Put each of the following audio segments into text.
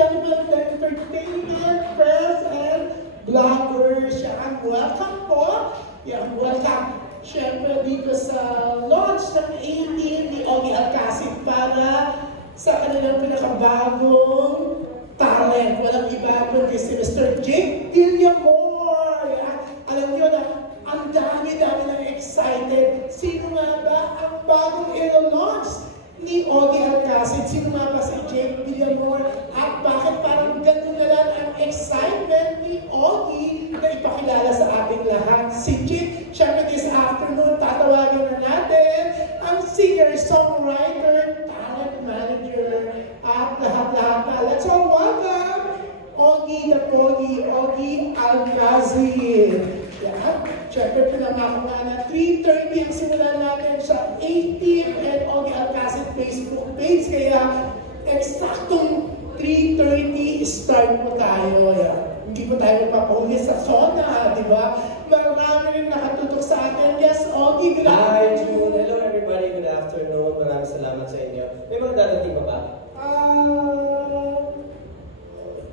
gentlemen, the entertainer, press, and vloggers. Yan, welcome po. Yan, welcome. Siyempre dito sa launch ng 18 ni Ogie Alcacid para sa kanilang pinakabagong talent. Walang iba kundi si Mr. Jake Villamor. Yan. Alam niyo na, ang dami-dami ng excited. Sino nga ba ang bagong ilo-launch ni Ogie Alcacid? Sino nga ba si Jake Villamor? At bakit parang ganun na lang ang excitement ni Ogie na ipakilala sa ating lahat? Si Jake, syempre this afternoon, tatawagan na natin ang singer, songwriter, talent manager, at lahat-lahat na. Let's all welcome Ogie the Pogie, Ogie Alcacid. Yan. Siyempre, pinamako nga na 3:30 ang simulan natin sa 18 and Ogie Alcacid Facebook page. Kaya, eksaktong 3:30 start po tayo. Yan. Hindi po tayo magpapahuli sa zona, di ba? Marami rin nakatutok sa atin. Yes, Ogie, good Hi, afternoon. June. Hello, everybody. Good afternoon. Maraming salamat sa inyo. May mga dadating pa ba?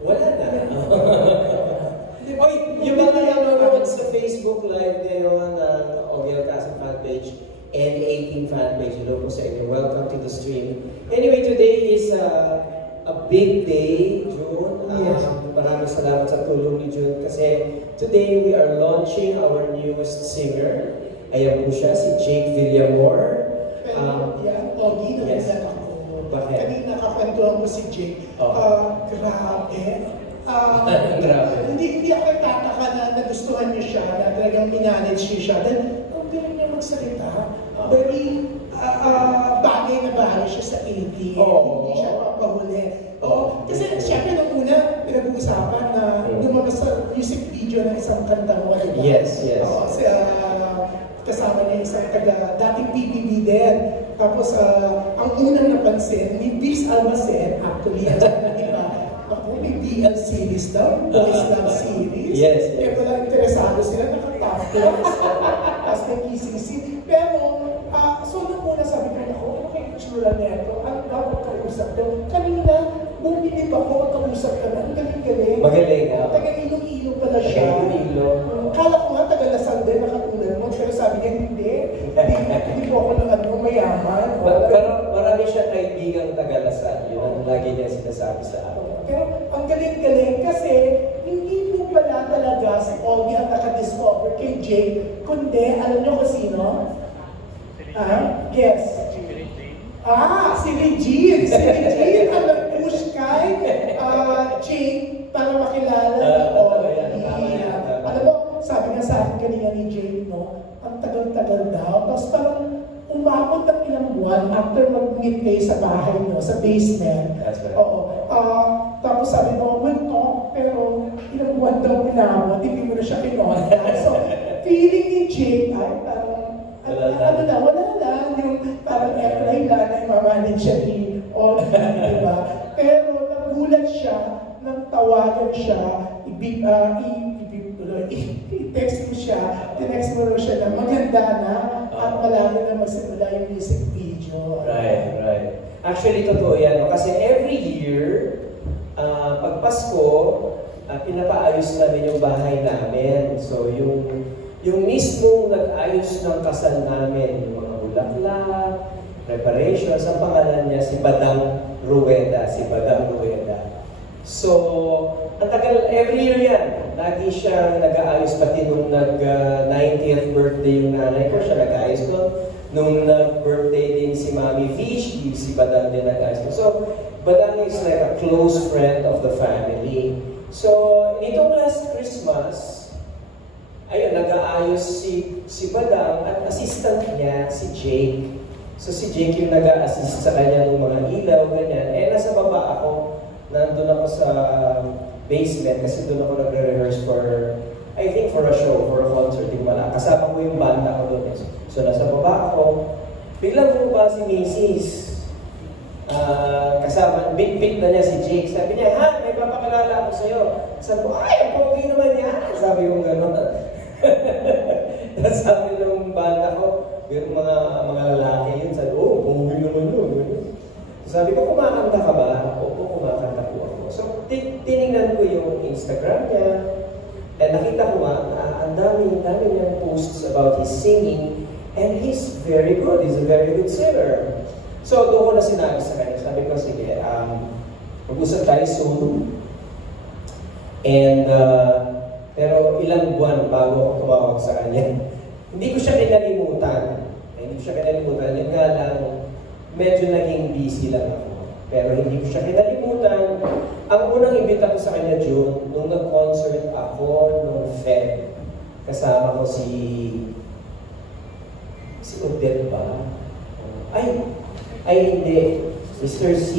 Wala na. Oy, yung mga nanonood sa Facebook Live ngayon ng Ogie Alcacid fan page and 18 fan page, hello po sa inyo. Welcome to the stream. Anyway, today is a big day, June. Yes. Maraming salamat sa tulong ni June kasi today we are launching our newest singer. Ayan po siya, si Jake Villamor. Yan, Ogie, Yes. narinig ako. Bakit? Kanina kakwentuhan ko si Jake. Grabe. Grabe. Hindi ako nagtataka na nagustuhan niyo siya, na talagang minanage niyo siya. Dahil ang galing niya magsalita. Very bagay na bagay siya sa 80. Hindi siya papahuli. Kasi siyempre nung una, pinag-uusapan na lumabas sa music video ng isang kanta mo, diba? Yes, yes. Kasama niya isang dating PBB din. Tapos, ang unang napansin, ni Vince Almacen, actually, diba? Ako, may BL series daw, Boys Love series. Yes, yes. Kaya pala interesado sila, nakatapos. Tapos may KCC. Pero, so nung una sabi ko, ako, ano kayo kutsura na ito? Ano ba magkausap doon? Kanina, bumilip ako, magkausap ka na. Ang galing-galing. Magaling. Taga-ilong-ilong pala siya. Ilong. Kala ko nga, taga-Lasal din, nakatulad mo. Pero sabi niya, hindi. Hindi po ako ng mayaman. Pero marami siya kaibigang taga-Lasal. Yun ang lagi niya sinasabi sa akin. Pero ang galing-galing kasi hindi mo pala talaga si Ogie ang nakadiscover kay Jake, kundi, alam niyo kung sino? Guess. Si Regine. Si Regine ang nag-push kay Jake para makilala ni Ogie. Alam mo, sabi nga sa akin kanina ni Jake, no, ang tagal-tagal daw. Tapos parang umabot ng ilang buwan after mag-meet kayo sa bahay nyo, sa basement. That's right. Tapos sabi mo, we'll talk, pero ilang buwan daw pinamot, hindi mo na siya kinonta. So, feeling ni Jake, ay parang, wala na, yung parang apply lang na imamanage siya ni Ogie, diba? Pero nagulat siya, nang tawagan siya, i-text mo siya, tinext mo siya na maganda na at malaki na magsimula yung music video. Right. Actually, totoo yan. Kasi every year, pag Pasko, pinapaayos namin yung bahay namin. So, yung mismong nag-ayos ng kasal namin, yung mga bulaklak, preparations, ang pangalan niya si Badang Rueda. So, ang tagal, every year yan, lagi siyang nag-aayos, pati nung nag-90th birthday yung nanay ko, siya nag-aayos ko. Nung nag-birthday din si Mami Fish, si Badang din nag-aayos ko. So, Badang is like a close friend of the family. So, nitong last Christmas, ayun, nag-aayos si Badang at assistant niya, si Jake. So, si Jake yung nag-assist sa kanya ng mga ilaw, ganyan. Nasa baba ako. Nandun ako sa basement kasi doon ako nagre-rehearse for, I think for a show, for a concert. Kasama ko yung banda ko doon. So nasa baba ako, biglang bumaba si Macy's. Kasama, big na niya si Jake. Sabi niya, may papakilala ako sa'yo. Sabi ko, ang pogi naman yan. Sabi ko gano'n. Tapos sabi ng banda ko, yung mga lalaki yun, sabi, pogi naman yun. Sabi ko, kumakanta ka ba? Opo, kumakanta po ako. So, Instagram niya. And nakita ko nga, ang dami niyang posts about his singing, and he's very good. He's a very good singer. So, doon ko na sinabi sa kanya. Sabi ko, sige, mag-usap tayo soon. And, pero ilang buwan bago ako tumawag sa kanya. Hindi ko siya kinalimutan. Yun nga lang, medyo naging busy lang ako. Pero hindi ko siya kinalimutan. Ang unang imbita ko sa kanya, June, nung nag-concert ako nung Feb, kasama ko si Odette ba? Ay hindi. Mr. C,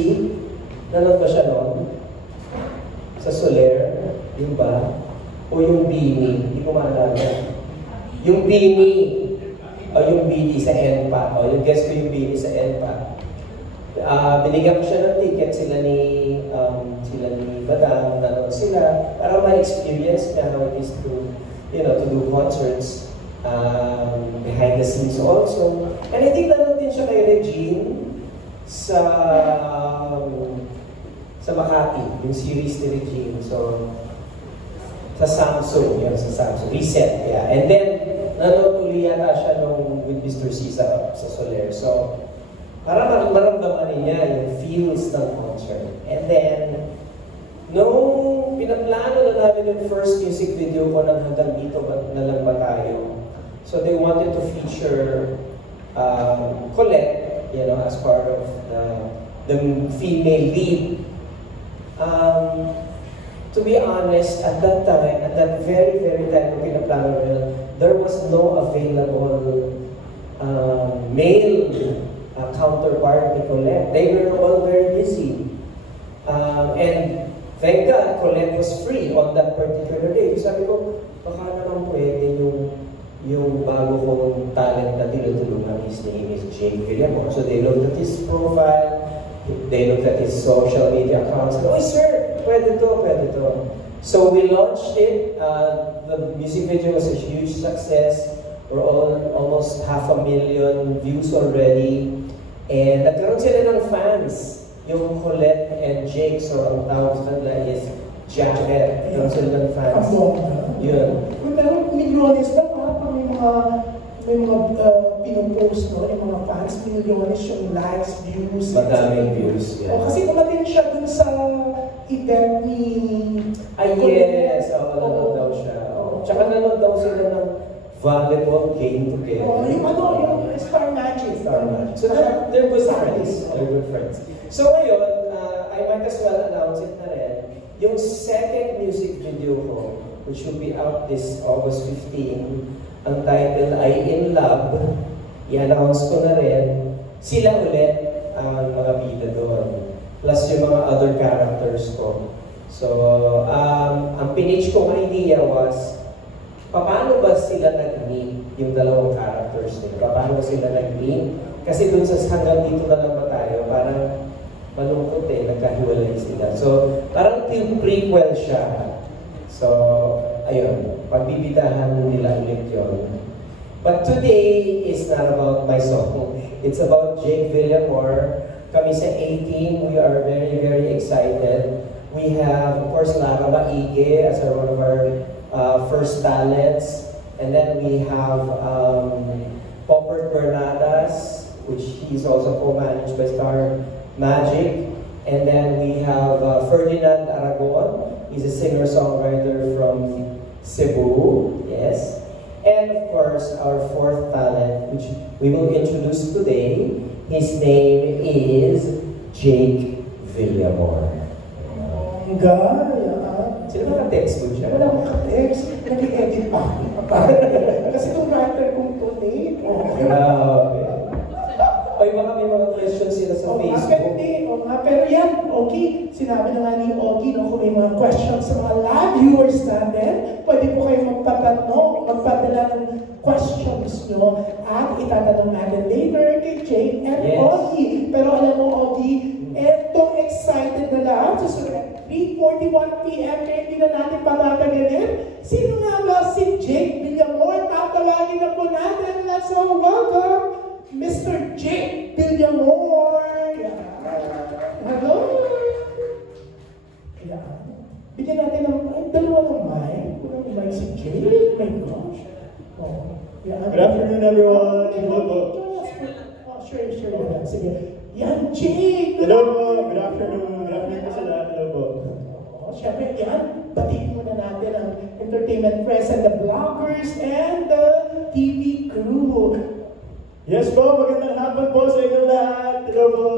nanood ba siya noon? Sa Soler, yung ba? O yung Bini, hindi ko maalala. Yung Bini, o yung Bini sa ENPA, o yung guest ko yung Bini sa ENPA. Binigyan ko siya ng ticket, sila ni Badang, nanood sila, para ma-experience niya how it is to, to do concerts behind the scenes also. And I think nanood din siya kay Regine sa Makati, yung series ni Regine. So, sa Samsung, Reset, yeah. And then, nanood uli yata siya with Mr. C sa Soler. So, parang maramdaman niya yung feels ng concert. And then, nung pinaplano na namin yung first music video ko ng Hanggang Dito na Lang Ba Tayo. So, they wanted to feature Colette, as part of the female lead. To be honest, at that time, at that very, very time na pinaplano nila, there was no available male counterpart ni Colette. They were all very busy. And thank God, Colette was free on that particular day. Sabi ko, baka naman pwede yung bago kong talent na tinutulungan. His name is Jake Villamor. So they looked at his profile, they looked at his social media accounts, and, oh sir, pwede to. So we launched it. The music video was a huge success. We're almost 500,000 views already. And nagkaroon sila ng fans. Yung Colette and Jake, so ang tawag nila is Jacket. Nagkaroon sila ng fans. Yun. Pero milyones ba may mga pinupost, no? Yung mga fans, milyones yung likes, views. Madaming views, yeah. Kasi kumatin siya dun sa event ni... yes. Nanood daw siya. Tsaka nanood daw sila ng volleyball game together. Yung Star Magic. So they're good friends. So ngayon, I might as well announce it na rin. Yung second music video ko, which will be out this August 15, ang title ay In Love. I-announce ko na rin. Sila ulit ang mga bida doon. Plus yung mga other characters ko. So, ang pinitch kong idea was, paano ba sila nag-meet yung dalawang characters nila? Paano sila nag-meet? Kasi dun sa Hanggang Dito Na Lang Ba Tayo, parang malungkot nagkahiwalay sila. So, parang prequel siya. So, ayun, pagbibidahan nila ulit yun. But today is not about my song. It's about Jake Villamor. Kami sa 18, we are very, very excited. We have, of course, Lara Maige as one of our first talents. And then we have Popper Bernadas, which he's also co-managed by Star Magic. And then we have Ferdinand Aragon. He's a singer-songwriter from Cebu, yes. And of course, our fourth talent, which we will introduce today, his name is Jake Villamor. Sino naka-text mo siya? Wala akong ka-text. Nag-edit pa. Kasi itong writer kong today. Grabe. Ay, baka may mga questions sila sa Facebook. Pero yan, okay. Sinabi na nga ni Ogie, kung may mga questions sa mga live viewers natin, pwede po kayo magpadala ng questions nyo at itatanong natin later kay Jake and Ogie. Pero alam mo, Ogie, etong excited na lang. Susunod, 3:41 p.m. kaya hindi na natin patatagalin. Sino nga ba si Jake Villamor? Tatawagin na po natin. Let's all welcome Mr. Jake Villamor. Hello? Bigyan natin ng si Jay. My gosh. Oh, yeah. Good afternoon, everyone. Hello po. Sure. Sige. Yan, Jay. Hello po. Good afternoon. Good afternoon po sa lahat. Hello po. Siyempre, yan. Batiin muna natin ang entertainment press and the bloggers and the TV crew. Yes po. Magandang hapon po sa inyo lahat. Hello po.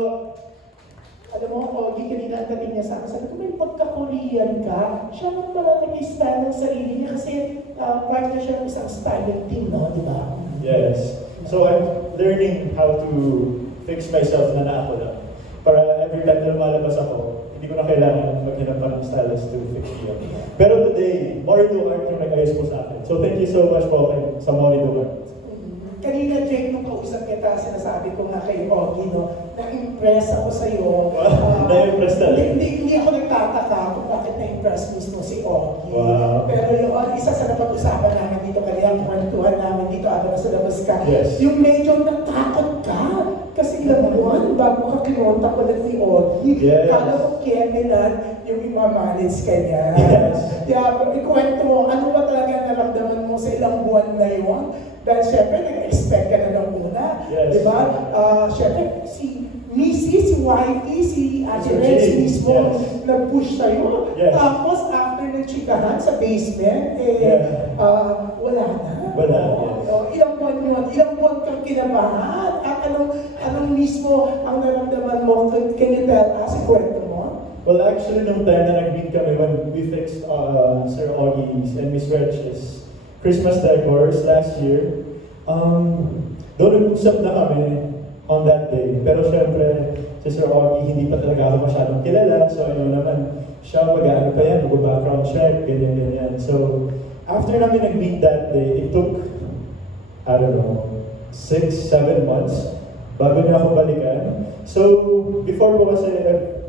Alam mo, Ogie, kanina ang dating niya sa akin, sabi ko, may pagka-Korean ka. Siya naman pala nag-style ng sarili niya kasi part na siya ng isang styling team, no? Di ba? Yes. So I'm learning how to fix myself na ako lang. Para every time na lumalabas ako, hindi ko na kailangan maghanap pa ng stylist to fix me up. Pero today, Mori Duarte yung nag-ayos po sa akin. So thank you so much po sa Mori Duarte. Kanina, Jake, nung kausap kita, sinasabi ko nga kay Ogie, no, na-impress ako sa'yo. Na-impress talaga. Hindi ako nagtataka kung bakit na-impress mismo si Ogie. Wow. Pero yung isa sa napag-usapan namin dito, kanina, kwentuhan namin dito, habang nasa labas ka, yes. Yung medyo natakot ka. Kasi ilang buwan, bago ka kinontak ulit ni Ogie. Yes. Kala ko Kemelan yung imamanage ka niya. Yes. Kaya, ikwento mo, ano ba talaga naramdaman mo sa ilang buwan na yun? Dahil syempre, nag-expect ka na lang muna. Yes. Diba? Syempre, si Missy, si Whitey, si Ate Reds mismo, yes. nag-push sa'yo. Yes. Tapos, after nag-chikahan sa basement, wala na. Wala, yes. Ilang buwan kang kinabahan. At anong mismo ang naramdaman mo? Can you tell us, kwento mo? Well, actually, nung time na nag-meet kami when we fixed Sir Oggie's and Miss Rech's Christmas decors last year, doon nag-usap na kami on that day. Pero syempre, si Sir Oggie, hindi pa talaga ako masyadong kilala. So, naman, siya mag-ano pa yan, mag-background check, ganyan. So, after namin nag-meet that day, it took, I don't know, 6-7 months bago niya ako balikan. So, before po kasi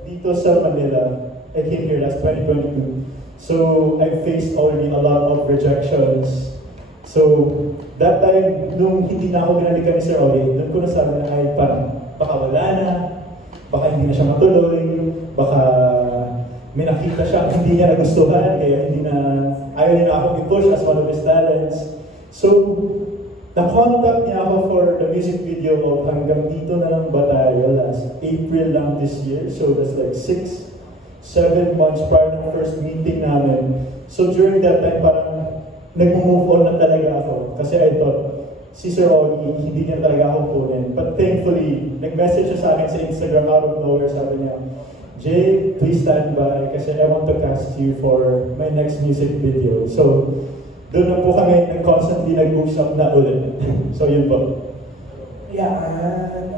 dito sa Manila, I came here last 2022. So, I faced already a lot of rejections. So, that time, nung hindi na ako binalikan ni Sir Oggie, doon ko nasabi na ay parang baka wala na, baka hindi na siya matuloy, baka may nakita siya, hindi niya nagustuhan, kaya ayaw niya na akong i-push as one of his talents. So, na-contact niya ako for the music video of Hanggang Dito Na Lang Ba Tayo last April lang this year. So, that's like 6-7 months prior ng first meeting namin. So, during that time, parang nag-move on na talaga ako. Kasi I thought, si Sir Oggie, hindi niya talaga ako kunin. But thankfully, nag-message siya sa akin sa Instagram out of nowhere. Sabi niya, Jay, please stand by kasi I want to cast you for my next music video. So, doon na po kami constantly nag-usap na ulit. So, yun po. Yan.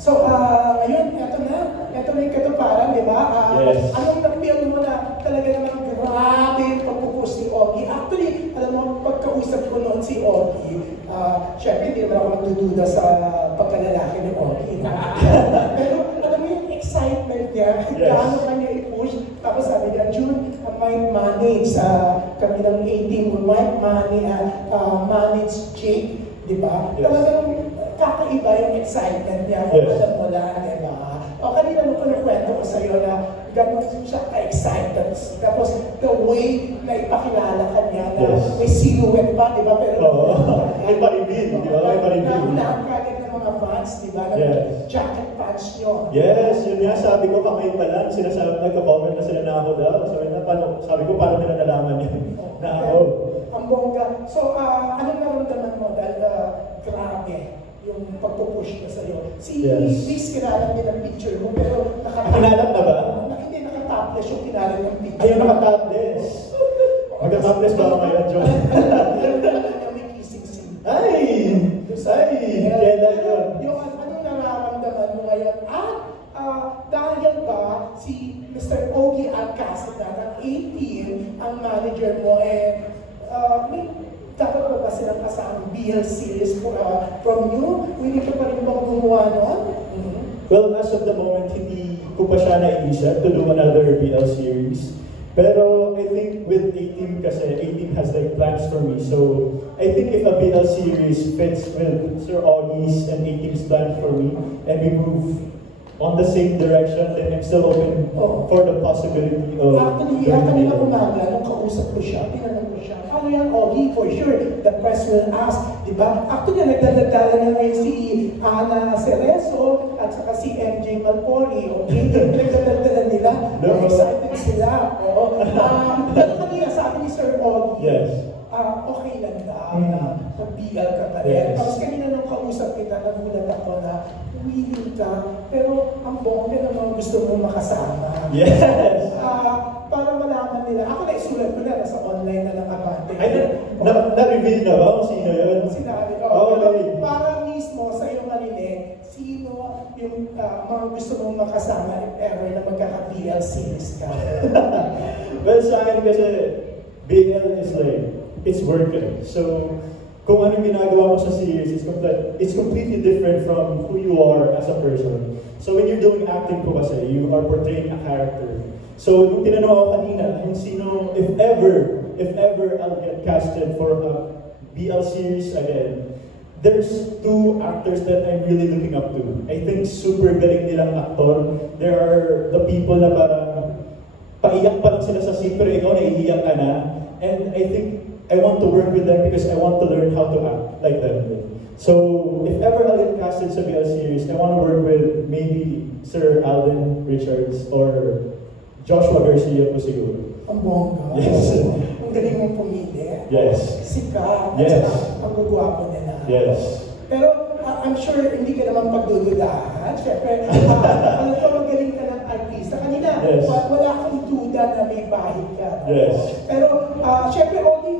So, ngayon, ito na yung katuparan, di ba? Yes. Anong na-feel mo na talaga naman grabe yung pagpupush ni Oggie? Actually, alam mo, pagkausap ko noon si Oggie, syempre, hindi naman ako magdududa sa pagkalalaki ni Oggie. Pero, alam mo yung excitement niya, gaano kanya i-push. Tapos sabi niya, June, I might manage kami ng 18, we might manage Jake, di ba? Yes. Talagang kakaiba yung excitement niya, alam mo lang, di ba? O kanina mo kwento ko sa'yo na gano'n siya ka-excited. Tapos the way na ipakilala ka niya na may silhouette pa, di ba? Pero may pa-reveal, di ba? May pa-reveal. Naunahan ka agad ng mga fans, di ba? Jacket pants nyo. Yes, yun nga. Sabi ko kamay pa lang, nagka-comment na sila na ako daw. Sabi ko, paano nila nalaman yun? Na ako. Ang bongga. So, anong naramdaman mo? Dahil grabe yung pagpupush na sa'yo. Si Chris, kinalang din ang picture mo, pero Kinalang na ba? Hindi nakatopless yung kinalang ng picture. Ayaw nakatopless. Magka-topless ba ako ngayon, John? May kissing scene. Ay! Kailan yun? Yung anong nararamdaman mo ngayon? Dahil ba si Mr. Oggie Alcaceta ng 18 ang manager mo, may dapat ba silang kasama BL series from you? Hindi ka pa rin bang gumawa nun? Well, as of the moment, hindi ko pa siya naisip to do another BL series. Pero I think with 18 kasi, 18 has like plans for me. So I think if a BL series fits with Sir Oggie's and 18's plan for me, and we move on the same direction, then I'm still open for the possibility of... Actually, kanina umaga, nung kausap ko siya, tinanong ko siya, ano yan, Ogie, for sure, the press will ask, di ba? Actually, nagdadala na ngayon si Ana Cerezo at saka si MJ Malpori, okay? Nagdadala nila, excited sila. Pero kanina sabi ni Sir Ogie, yes. Okay lang na mag-BL ka pa rin. Tapos kanina nung kausap kita, nagulat ako na willing ka, pero ang bongga naman gusto mo makasama. Yes! Para malaman nila. Ako na isulat ko na, nasa online na nakabante. Ay, na-reveal na ba kung sino yun? Sinabi ko. Para mismo sa iyong marinig, sino yung mga gusto mong makasama if ever na magkaka-BL series ka? Well, sa akin kasi, BL is like, it's working. So, kung anong ginagawa mo sa series, it's completely different from who you are as a person. So when you're doing acting po kasi, you are portraying a character. So nung tinanong ako kanina, yung sino, if ever I'll get casted for a BL series again, there's two actors that I'm really looking up to. I think super galing nilang aktor. There are the people na parang paiyak pa lang sila sa scene, pero ikaw naiiyak ka na. And I think I want to work with them because I want to learn how to act like them. So, if ever I'll get casted sa BL series, I want to work with maybe Sir Alden Richards or Joshua Garcia po siguro. Ang bongga. Yes. Ang galing mong pumili. Yes. Sikat. Yes. Ang gugwapo nila. Yes. Pero I'm sure hindi ka naman pagdududahan. Siyempre, alam ko magaling ka ng artista. Kanina, yes. Wala kang duda na may bahid ka. Yes. Pero, siyempre, only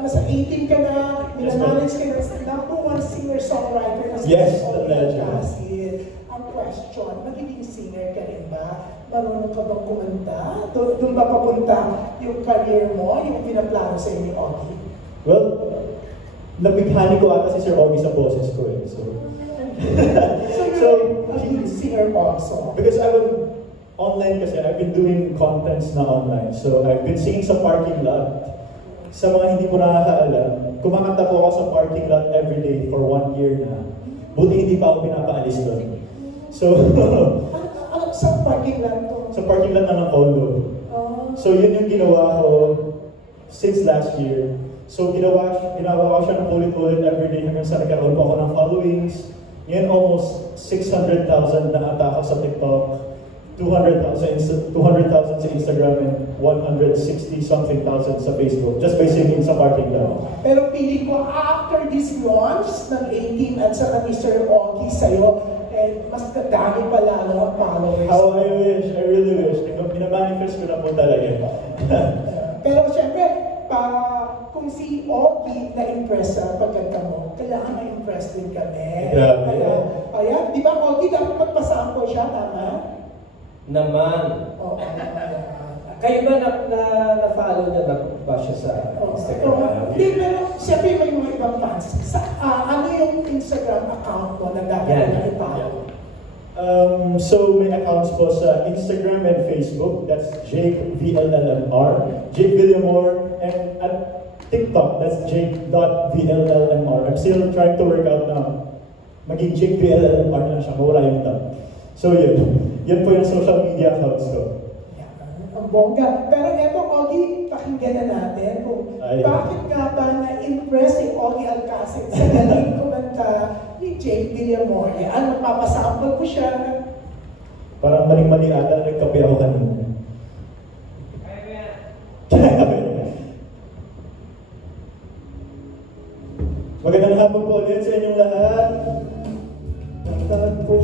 nasa 18 ka na, minamanage ka na #1 singer-songwriter na yes, ang question, magiging singer ka rin ba? Marunong ka bang kumanta? Doon ba papunta yung career mo, yung pinaplano sa inyo, Ogie? Well, nabighani ko ata si Sir Ogie sa boses ko eh. So you're a good singer also? Because online kasi, I've been doing contents na online. So I've been singing sa parking lot. Sa mga hindi ko nakakaalam, kumakanta po ako sa parking lot everyday for 1 year na. Buti hindi pa ako pinapaalis doon. So, sa parking lot to? Sa parking lot na ng condo. So yun yung ginawa ko since last year. So ginawa ko siya ng ulit-ulit everyday hanggang sa nagkaroon po ako ng followings. Ngayon almost 600,000 na ata ako sa TikTok. 200,000 sa Instagram and 160-something thousand sa Facebook just by singing sa parking lot. Pero pili ko after this launch ng 18 at saka ni Sir Ogie sa'yo, mas kadami pa lalo ang followers. How I wish, I really wish. Pinamanifest ko na po talaga. Pero syempre, kung si Ogie na-impress sa pagkanta mo, kailangan ma-impress din kami. Grabe. Kaya, di ba Ogie, dapat magpasample siya, tama? Naman. Kayo ba na-follow niya ba siya sa Instagram? Hindi, pero siyempre may mga ibang fans. Ano yung Instagram account mo na dapat na i-follow? So may accounts po sa Instagram and Facebook. That's Jake VLLMR. Jake Villamor. And at TikTok, that's Jake.VLLMR. I'm still trying to work out na maging Jake VLLMR na siya. Mawala yung tab. So yun. Yan po yung social media accounts ko. Ang bongga. Pero eto, Ogie, pakinggan na natin kung bakit nga ba na-impress si Ogie Alcacid sa galing kumanta ni Jake Villamor. Ano, mapasample ko siya. Parang maling-mali ata, nagkape ako kanina. Magandang hapon po ulit sa inyong lahat. Tatagpo,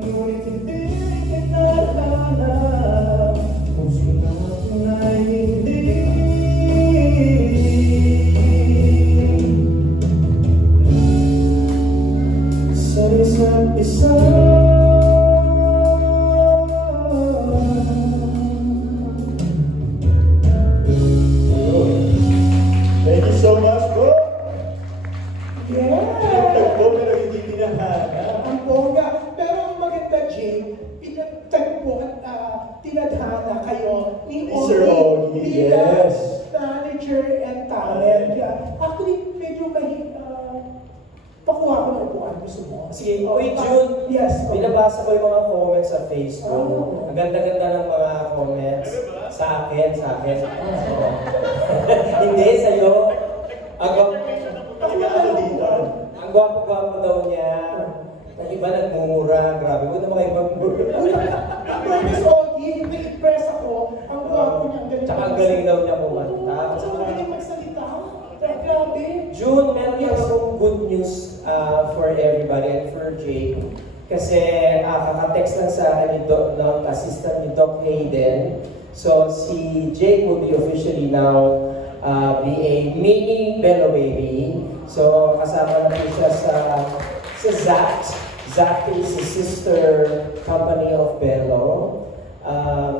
ngunit hindi kinalala, puso natin ay hindi. Sa isa't isa. Thank you so much, bro. Yeah. Tagpo pero hindi tinahana. Ang bongga. Pero ang maganda, Jake, pinagtagpo at tinadhana kayo ni Sir Ogie, bilang yes. manager and talent. Actually, medyo pakuha ko ng upuan. gusto mo? Sige, uy, June, Yes. binabasa ko yung mga comments sa Facebook. Oh. Ang ganda-ganda ng mga comments. Sa akin. Hindi, sa'yo. Ang gwapo-gwapo daw niya. Ang iba nagmumura. Grabe, huwag naman kayo magmura. Miss Ogie, na-impress ako. Ang gwapo niya, ang galing. Tsaka ang galing daw niya kumanta. Tsaka galing magsalita. Grabe. June, meron yung akong good news for everybody and for Jake. Kasi kaka-text lang sa akin ni Doc, ng assistant ni Doc Hayden. So, si Jake will be officially now be a mini Bello baby. So, kasama na po siya sa Zact. Zact is a sister company of Bello.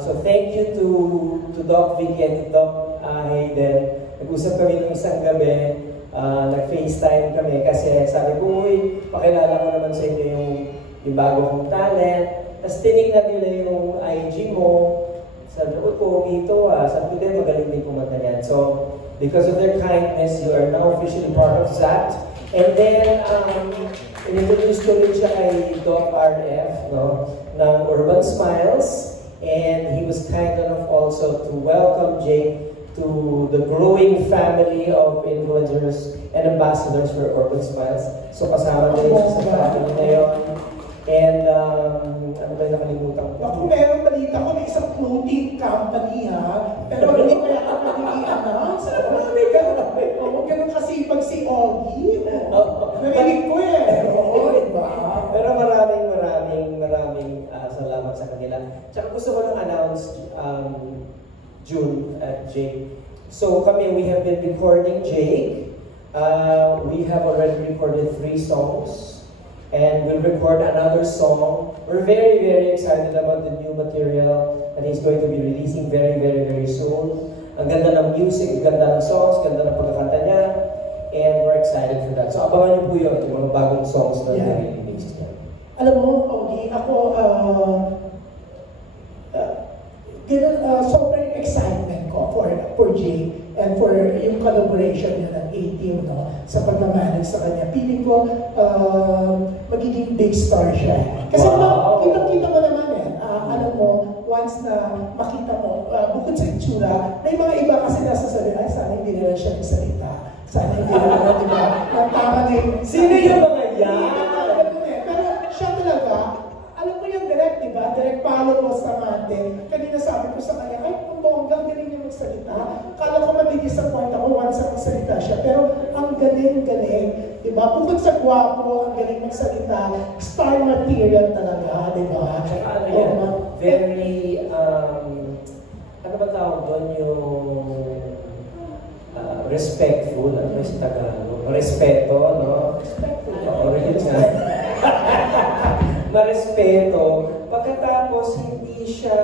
So, thank you to Doc Vicky and to Doc Hayden. Nag-usap kami ng isang gabi, nag-FaceTime kami kasi sabi ko, uy, pakilala ko naman sa inyo yung bago kong talent. Tapos tinignan nila yung IG mo. Sabi ko, pogi ito sabi ko din, magaling din kumanta yan. So, because of their kindness, you are now officially part of Zact. And then, in-introduce ko rin siya kay Doc RF, no, ng Urban Smiles. And he was kind enough also to welcome Jake to the growing family of influencers and ambassadors for Urban Smiles. So kasama na rin siya sa family na yun. And ano ba yung nakalimutan ko? Ako meron balita ko, may isang clothing company pero hindi kaya ako nag-i-announce. Ganun kasi pag si Ogie. Narinig ko diba? Pero maraming salamat sa kanila. Tsaka gusto ko lang announce June at Jake. So we have been recording Jake. We have already recorded 3 songs. And we'll record another song. We're very, very excited about the new material that he's going to be releasing very, very, very soon. Ang ganda ng music, ang ganda ng songs, ganda ng pagkakanta niya. And we're excited for that. So abangan niyo po yun, yung mga bagong songs na nare-release niya. Alam mo, Ogie, ako, sobrang excitement ko for Jake and for yung collaboration niya ng A-Team, no, sa pagmamanage sa kanya. Piling ko, magiging big star siya. Kasi kita mo naman alam mo, once na makita mo, bukod sa itsura, may mga iba kasi nasasabi, ay, sana hindi nila siya nagsalita. Sana hindi nila, di ba? Tama na yung... Sino yung mga yan? Pero siya talaga, alam mo yung direct, di ba? Direct follow mo sa Mate. Kanina sabi ko sa kanya, ay, ang bonggang galing niya magsalita. Kala ko madi-disappoint ako once na magsalita siya. Pero ang galing, di ba? Bukod sa gwapo, ang galing magsalita, star material talaga, di ba? Tsaka ano yan, very, ano ba tawag doon yung respectful, ano yung sa Tagalog? Respeto, no? Marespeto. Pagkatapos, hindi siya,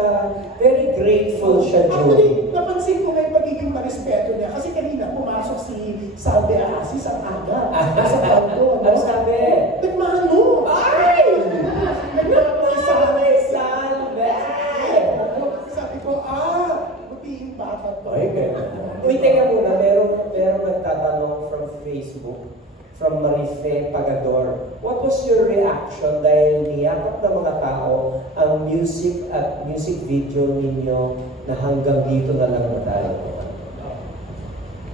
very grateful siya, Julie. Napansin ko ngayon pagiging marespeto niya. Kasi kanina pumasok si Salve Asis ang aga. Sa balko. Ano sabi? Nagmano! Ay! Nagmano si Salve. Sabi ko, buti yung bata to. Uy, teka muna, meron nagtatanong from Facebook, from Marife Pagador. What was your reaction dahil niyakap ng mga tao ang music at music video ninyo na hanggang dito na lang na tayo?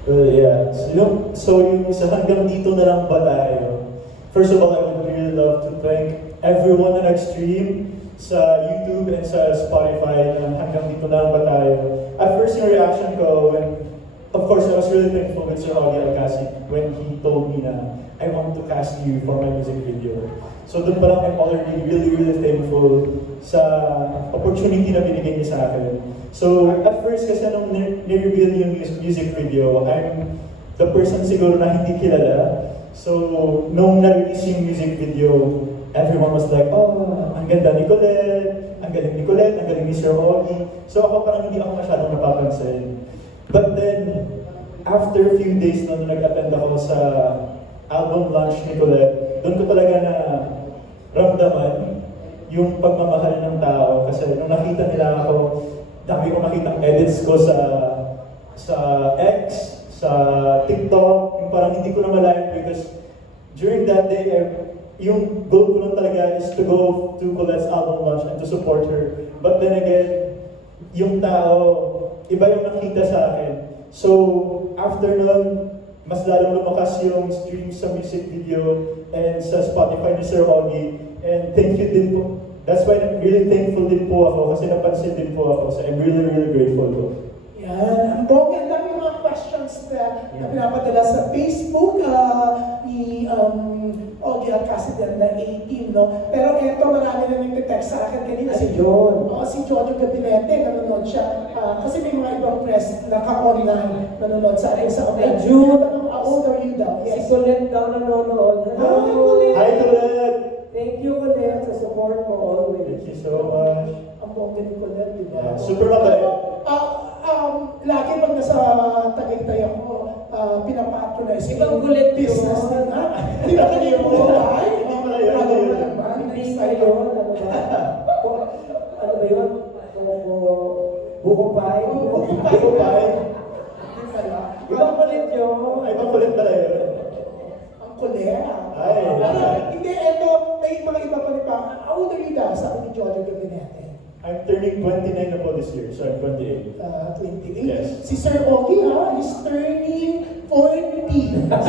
Well, yeah. So yung sa hanggang dito na lang ba tayo? First of all, I would really love to thank everyone na nag-stream sa YouTube and sa Spotify na hanggang dito na lang ba tayo. At first, yung reaction ko, of course, I was really thankful with Sir Augie Alcacid when he told me na I want to cast you for my music video. So doon pa lang I'm already really thankful sa opportunity na binigay niya sa akin. So at first kasi nung ni-reveal yung music video, I'm the person siguro na hindi kilala. So nung na-release yung music video, everyone was like, ang ganda ni Colette, ang galing ni Colette, ang galing ni Sir Augie. So ako parang hindi ako masyadong napapansin. But then, after a few days na nag-attend ako sa album launch ni Colette, doon ko talaga na ramdaman yung pagmamahal ng tao. Kasi nung nakita nila ako, dami ko nakitang edits ko sa X, sa TikTok, yung parang hindi ko na malayan because during that day, yung goal ko lang talaga is to go to Colette's album launch and to support her. But then again, yung tao, iba yung nakita sa akin. So, after nun, mas lalong lumakas yung streams sa music video and sa Spotify ni Sir Augie. And thank you din po. That's why I'm really thankful din po ako kasi napansin din po ako. So I'm really, really grateful po. Yan. Ang bongga, ang dami mga questions na pinapadala sa Facebook ni Augie Alcaciden na 18, no? Pero eto, marami na nagte-text sa akin kanina. Si John. Oo, si John yung Gabinete, nanonood siya. Kasi may mga ibang press na ka-online nanonood sa akin sa online. June. How old are you daw? Si Colette daw nanonood. Colette. Hi, Colette! Thank you, Colette, sa support mo always. Thank you so much. Ang bongga ni Colette, di ba? Yeah, super mabait. Lagi pag nasa Tagaytay ako, pinapatronize Ibang Colette yun. business din. Di ba kanina yung buhay? Hindi na yun. Ano ba yun? Bukupay. Bukupay. Ibang Colette yun. Ay, ibang Colette pala yun. Ang Colette. Ay. Hindi, eto, may mga iba pa rin pa. How old are you daw? Sabi ni Jojo Gabinete. I'm turning 29 na po this year, so I'm 28. 28. Yes. Si Sir Augie, he's turning 40. Yes!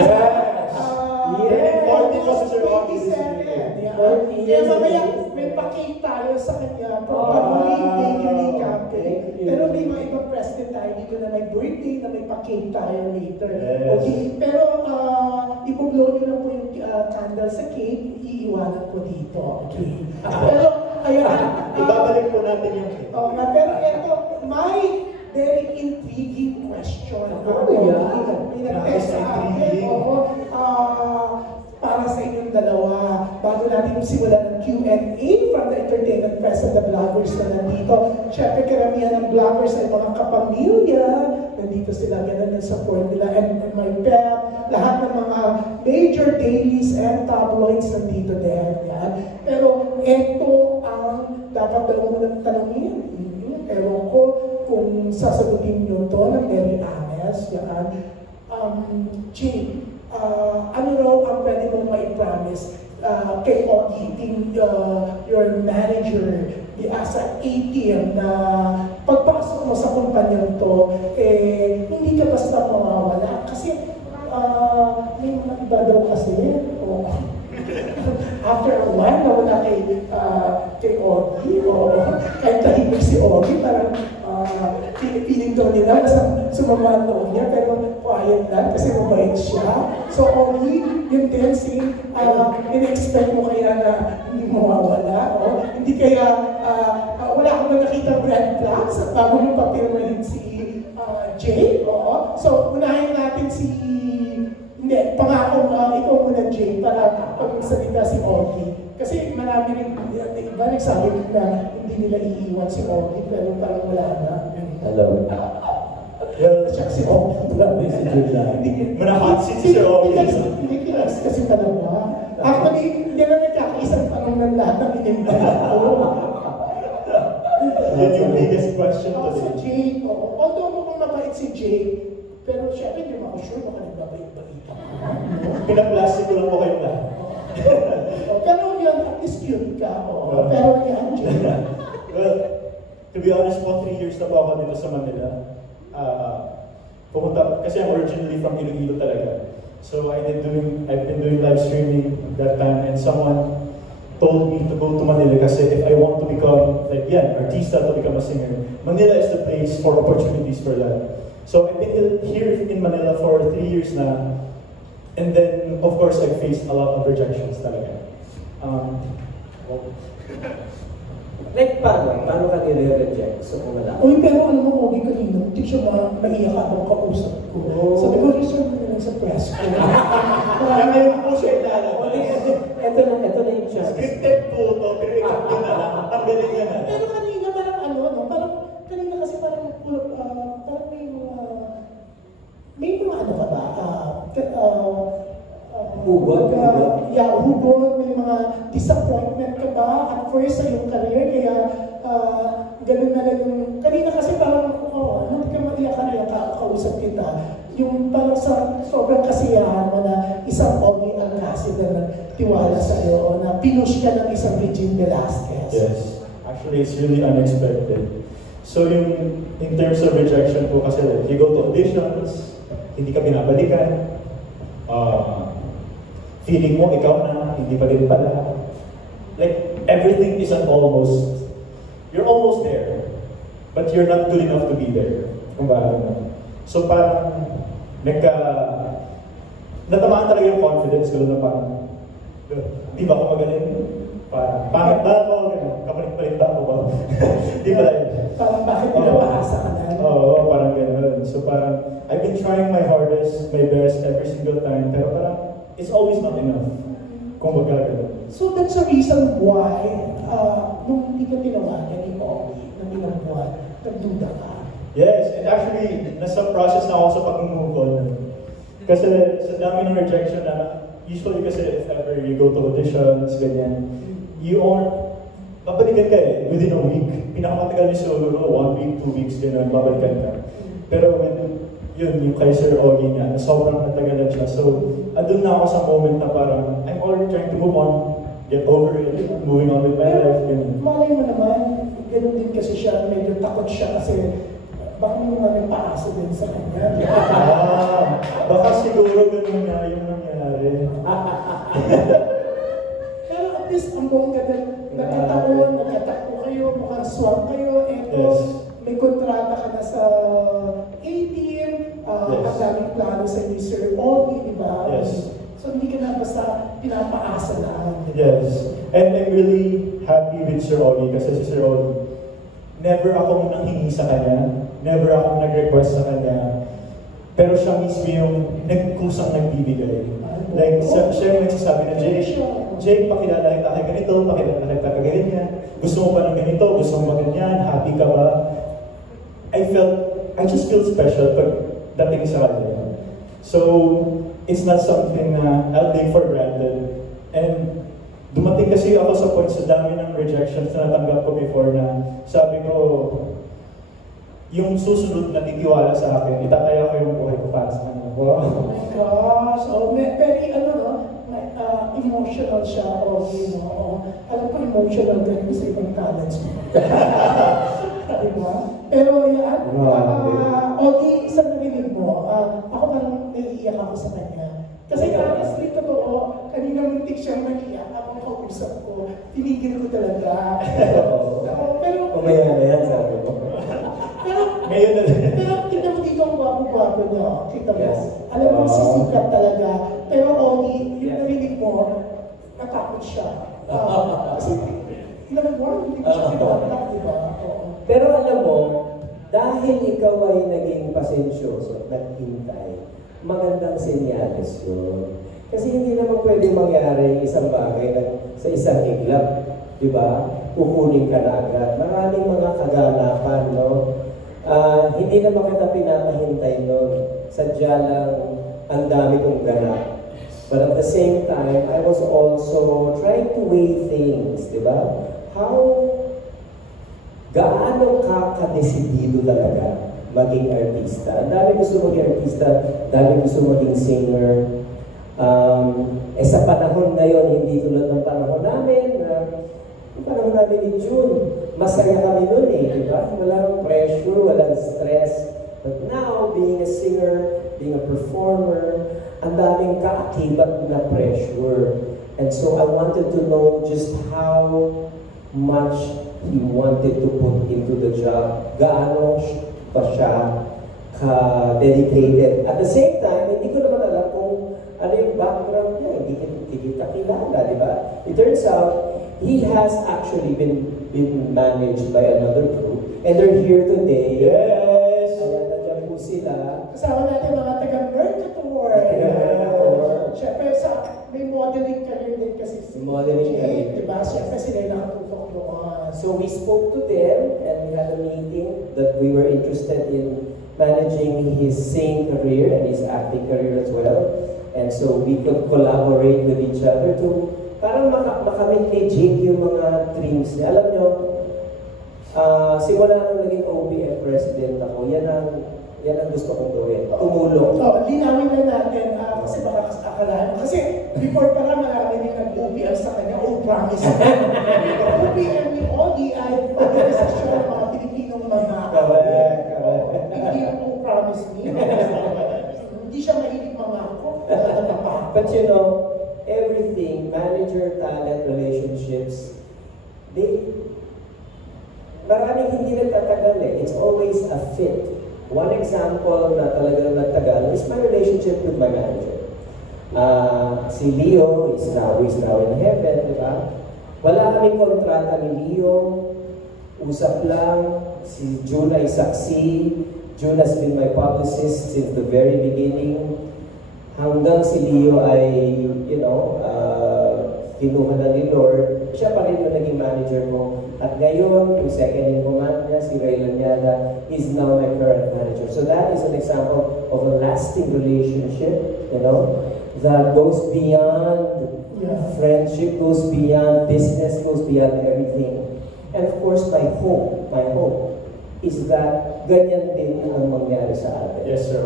Yes. 40 po si Sir Augie this 47. year. Kaya mamaya, may pa-cake tayo sa kanya. Probably bakery cupcake. Pero may mga ibang president tayo dito na may birthday, na may pa-cake tayo later. Yes. Okay, pero ibublow nyo lang po yung candle sa cake, iiwanan po dito. Okay. Pero, ayan. Ibabalik po natin yung cake. Pero ito, my very intriguing question. yeah. May nag-text sa akin. Para sa inyong dalawa, bago natin simulan ng Q&A from the entertainment press and the vloggers na nandito. Siyempre, karamihan ng vloggers ay mga kapamilya. Nandito sila, ganun yung support nila. And my pep, lahat ng mga major dailies and tabloids nandito din. Yan. Pero ito ang dapat daw mo nang tanongin. Ewan ko kung sasagutin nyo to ng very honest. Yan. Jane, ano raw ang pwede mong mai-promise kay Augie, your manager, sa ATM na pagpasok mo sa kumpanyang to, hindi ka basta mawawala. Kasi may mga iba daw kasi, after a while, nawala kay Augie, kahit tahimik si Augie, parang pinipiling daw nila na sumama ang loob niya, pero quiet lang kasi mabait siya. So, Augie, yun din, in-expect mo kaya na hindi mawawala, hindi kaya, wala akong nakikita red flags at bago mo papirmahin si Jay, So, unahin natin hindi, pangako, ikaw muna, Jay, para pag-salita si Augie. Kasi marami rin, iba nagsabi na hindi nila iiwan si Augie, pero parang wala na. Hello. Well, Siya si Augie. si Julia. Manahot si Sir Augie. Hindi kilas kasi talaga. Actually, hindi na nagkakaisang tanong ng lahat ng inimbay ko. Yan yung biggest question Si today. Jay, although mukhang mabait si Jay, pero syempre hindi ako sure baka nagbabait-bait ako. Pinaplastic ko lang po kayong lahat. Pero yun, at least cute ka. Pero yan, Jay. Well, to be honest po, 3 years na po ako dito sa Manila. Pumunta, kasi I'm originally from Iloilo talaga. So I've been doing live streaming that time, and someone told me to go to Manila kasi if I want to become, artista, to become a singer, Manila is the place for opportunities for that. So I've been here in Manila for 3 years now, and then of course I faced a lot of rejections talaga. Paano ka nire-reject? So, kung wala. Uy, pero alam mo, Augie, kanina, hindi siya maiyak habang kausap ko. Sabi ko, reserve mo na lang sa press ko. Kaya ngayon po siya ilalabas. Ito na yung chance. Scripted po ito, pero i-cut nyo na lang. Tanggalin nyo na. Pero kanina, parang kanina kasi parang may mga ano ka ba? Hugot? Hugot, may mga disappointment ka ba at first sa iyong career, kaya ganun na lang yung, kanina kasi parang, hindi ka maiyak-iyak kausap kita, yung parang sa sobrang kasiyahan mo na isang Augie Alcaciden na tiwala sa'yo na pinush ka ng isang Regine Velasquez? Yes. Actually, it's really unexpected. So in terms of rejection po kasi, like, you go to auditions, hindi ka binabalikan, feeling mo ikaw na, hindi pa din pala. Like, everything is almost, you're almost there, but you're not good enough to be there. Kung ba, so parang, natamaan talaga yung confidence ko na parang, di ba ako magaling? Parang, pangit ba ako? Kapalit-palit ba ako ba? Di ba yun? Parang bakit pinapaasa ka na? Oo, parang gano'n. So parang, I've been trying my hardest, my best every single time, pero parang, it's always not enough. Kung magagano. So that's the reason why, nung hindi ka tinawagan ni Ogie ng ilang buwan, nagduda ka. Yes, and actually, nasa process na ako sa pag-move on. Kasi sa dami ng rejection na, usually kasi if ever you go to auditions, ganyan, you aren't, babalikan ka within a week. Pinakamatagal niyo siguro, 1 week, 2 weeks, gano'n, babalikan ka. Pero yung kay Sir Ogie niya, sobrang natagalan siya. So, andun na ako sa moment na parang, I'm already trying to move on, get over it, moving on with my life. Malay mo naman, gano'n din kasi siya, medyo takot siya kasi baka may mga nagpaasa din sa kanya. Baka siguro gano'n nga yung nangyari. Pero at least ang buong nagkataon, nagkatakbo kayo, mukhang swak kayo, eto, Yes. may kontrata ka na sa A-team, ang daming plano sa ni Sir Ogie, di ba? Yes. So hindi ka na basta pinapaasa lang. Yes. And I'm really happy with Sir Ogie kasi si Sir Ogie, never akong nanghingi sa kanya, never akong nag-request sa kanya, pero siya mismo yung nagkusang nagbibigay. Like, siya yung nagsasabi na, Jake, pakilala kita kay ganito, pakilala kita kay ganyan. Gusto mo ba ng ganito? Gusto mo ba ganyan? Happy ka ba? I just feel special pag dating sa kanya. So, it's not something na I'll take for granted. And dumating kasi ako sa point sa dami ng rejections na natanggap ko before na sabi ko, yung susunod na titiwala sa akin, itataya ko yung buhay ko para sa kanya. Wow. Oh my gosh. So, very, emotional siya. Alam ko emotional ka yung sa ibang talents mo. Diba? Pero yan, Ogie, isang narinig mo, ako parang naiiyak ako sa kanya. Kasi honestly, totoo, kanina muntik siyang nag-iyak, ako kausap ko, tinigil ko talaga. Pero, Kumaya na yan, sabi ko. Pero tignan mo dito ang gwapo-gwapo niya. Kita mo. Yes. Alam mo, sisikat talaga. Pero Ogie, yung narinig mo, natakot siya. Kasi, ilang buwan, hindi ko siya pinatak, di ba? Pero alam mo, dahil ikaw ay naging pasensyoso at naghintay, magandang senyales yun. Kasi hindi naman pwede mangyari isang bagay na sa isang iglap. Di ba? Kukunin ka na agad. Maraming mga kaganapan, no? Hindi naman kita pinapahintay nun. Sadya lang ang dami kong ganap. But at the same time, I was also trying to weigh things, di ba? Gaano ka kadesidido talaga maging artista? Ang dami gusto maging artista, dami gusto maging singer. Sa panahon ngayon, hindi tulad ng panahon namin, yung panahon namin ni June, masaya kami nun di ba? Walang pressure, walang stress. But now, being a singer, being a performer, ang daming kaakibat na pressure. And so I wanted to know just how much he wanted to put into the job. Gaano pa siya ka-dedicated. At the same time, hindi ko naman alam kung ano yung background niya. Hindi kita kilala, di ba? It turns out, he has actually been managed by another group. And they're here today. Yes! Ayan, nandiyan po sila. Kasama natin mga taga-Mercator. Siyempre, may modeling career din kasi si Modeling career. Diba? Siyempre, sila yung nakatutok doon. So we spoke to them and we had a meeting that we were interested in managing his singing career and his acting career as well. And so we could collaborate with each other to parang makamit kay Jake yung mga dreams niya. Alam nyo, simula nung naging OBM president ako, yan ang Yan ang gusto kong gawin. Tumulong. So, linawin na natin, kasi baka akalain. Kasi before pa nga marami yung nag-OPM sa kanya, promise. OPM ni Ogie ay organisasyon ng mga Pilipinong mamako. Hindi yung promise me. Hindi siya mahilig mamako. But you know, everything, manager, talent, relationships, maraming hindi nagtatagal eh. It's always a fit. One example na talagang nagtagal is my relationship with my manager. Si Leo is now in heaven, di ba? Wala kaming kontrata ni Leo. Usap lang. Si June ay saksi. June has been my publicist since the very beginning. Hanggang si Leo ay, kinuha na ni Lord, siya pa rin yung naging manager mo. At ngayon, yung second in command niya, si Ray Lanyada, is now my current manager. So that is an example of a lasting relationship, that goes beyond friendship, goes beyond business, goes beyond everything. And of course, my hope is that ganyan din ang mangyari sa atin. Yes, sir.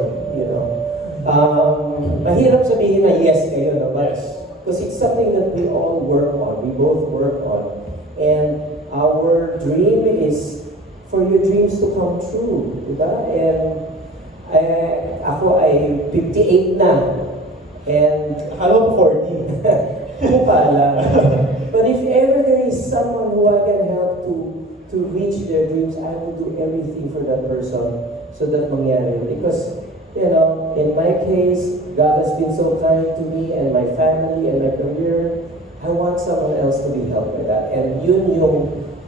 Mahirap sabihin na yes kayo, no? But Yes. because it's something that we all work on, we both work on. And our dream is for your dreams to come true, diba? And ako ay 58 na. And Akala ko 40. Kung pala. But if ever there is someone who I can help to reach their dreams, I will do everything for that person so that mangyari. Because, in my case, God has been so kind to me and my family and my career. I want someone else to be helped by that. And yun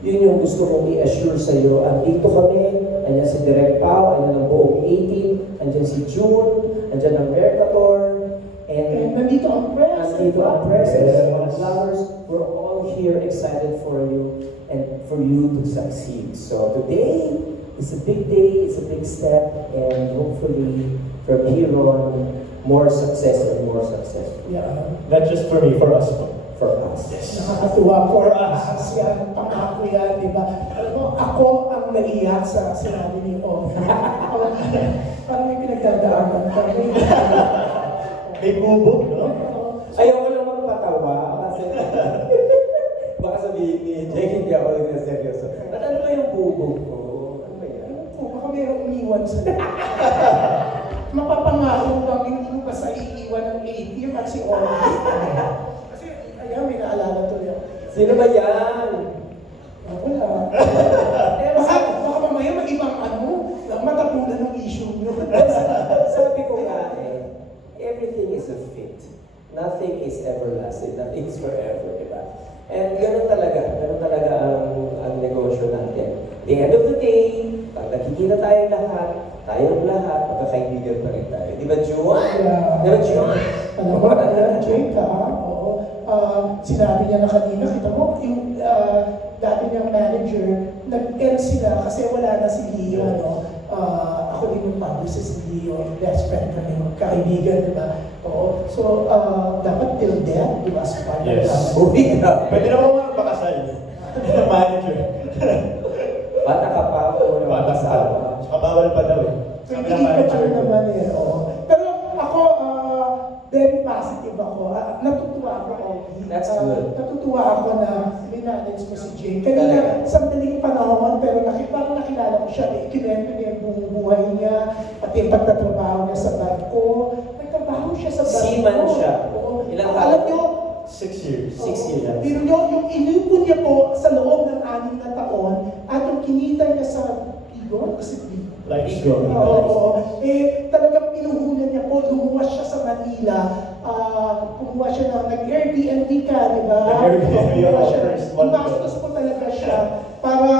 yung gusto kong i-assure sa iyo. Andito kami, andyan si Direk Pao, andyan ang buong 18, andyan si June, andyan ang Mercator, and nandito ang press. Nandito ang press, Yes. and flowers. We're all here excited for you and for you to succeed. So today is a big day, it's a big step, and hopefully from here on, more success and more success Yeah. Not just for me, for us. for us. Nakakatuwa for us. Yan, pangako yan, di ba? Alam mo, ako ang naiyak sa sinabi ni Ogie. Parang may pinagdadaanan kami. May bubog, no? Ayoko lang magpatawa kasi baka sabihin ni Jake, hindi ako rin seryoso. At ano ba yung bubog ko? Ano ba yan? Baka mayroong umiwan sa mapapangako lang hindi mo pa sa iiwan ng ATM at si Ogie. Kasi, ayan, may naalala to yan. Sino ba yan? Wala. Baka mamaya mag-ibang matapunan ng issue nyo. Sabi ko nga everything is a fit. Nothing is everlasting. Nothing is forever, di ba? And ganun talaga ang negosyo natin. At the end of the day, pag nakikita tayong lahat, magkakaibigan pa rin tayo. Di ba, June? Di ba, June? Alam mo, Jake, oo. Sinabi niya na kanina, kita mo, yung dati niyang manager, nag-end sila kasi wala na si Leo, no? Ako din yung publicist ni Leo, best friend kami, magkaibigan, di ba? Oo. So, dapat till death, di ba? Yes. Uwi ka. Pwede na mo magpakasal. Ng manager. Bata ka pa ako. Bata sa kabawal pa daw eh. Hindi ko pa naman eh, oo. Pero ako, very positive ako. Natutuwa ako, Ogie. That's good. Natutuwa ako na minanage ko si Jane. Kanina, sandaling panahon, pero parang nakilala ko siya. Kinento niya yung buong buhay niya, pati yung pagtatrabaho niya sa barko. Nagtrabaho siya sa barko. Seaman siya. Oo. Ilang Alam niyo, 6 years. 6 years. pero yung inipon niya po sa loob ng 6 na taon, at yung kinita niya sa Igor, kasi Like sure. Oo. Talagang pinuhunan niya po, lumuwas siya sa Manila, kumuha siya ng nag-Airbnb ka, di ba? Nag-Airbnb ako, Kumuha siya, first one. umaktos po talaga siya para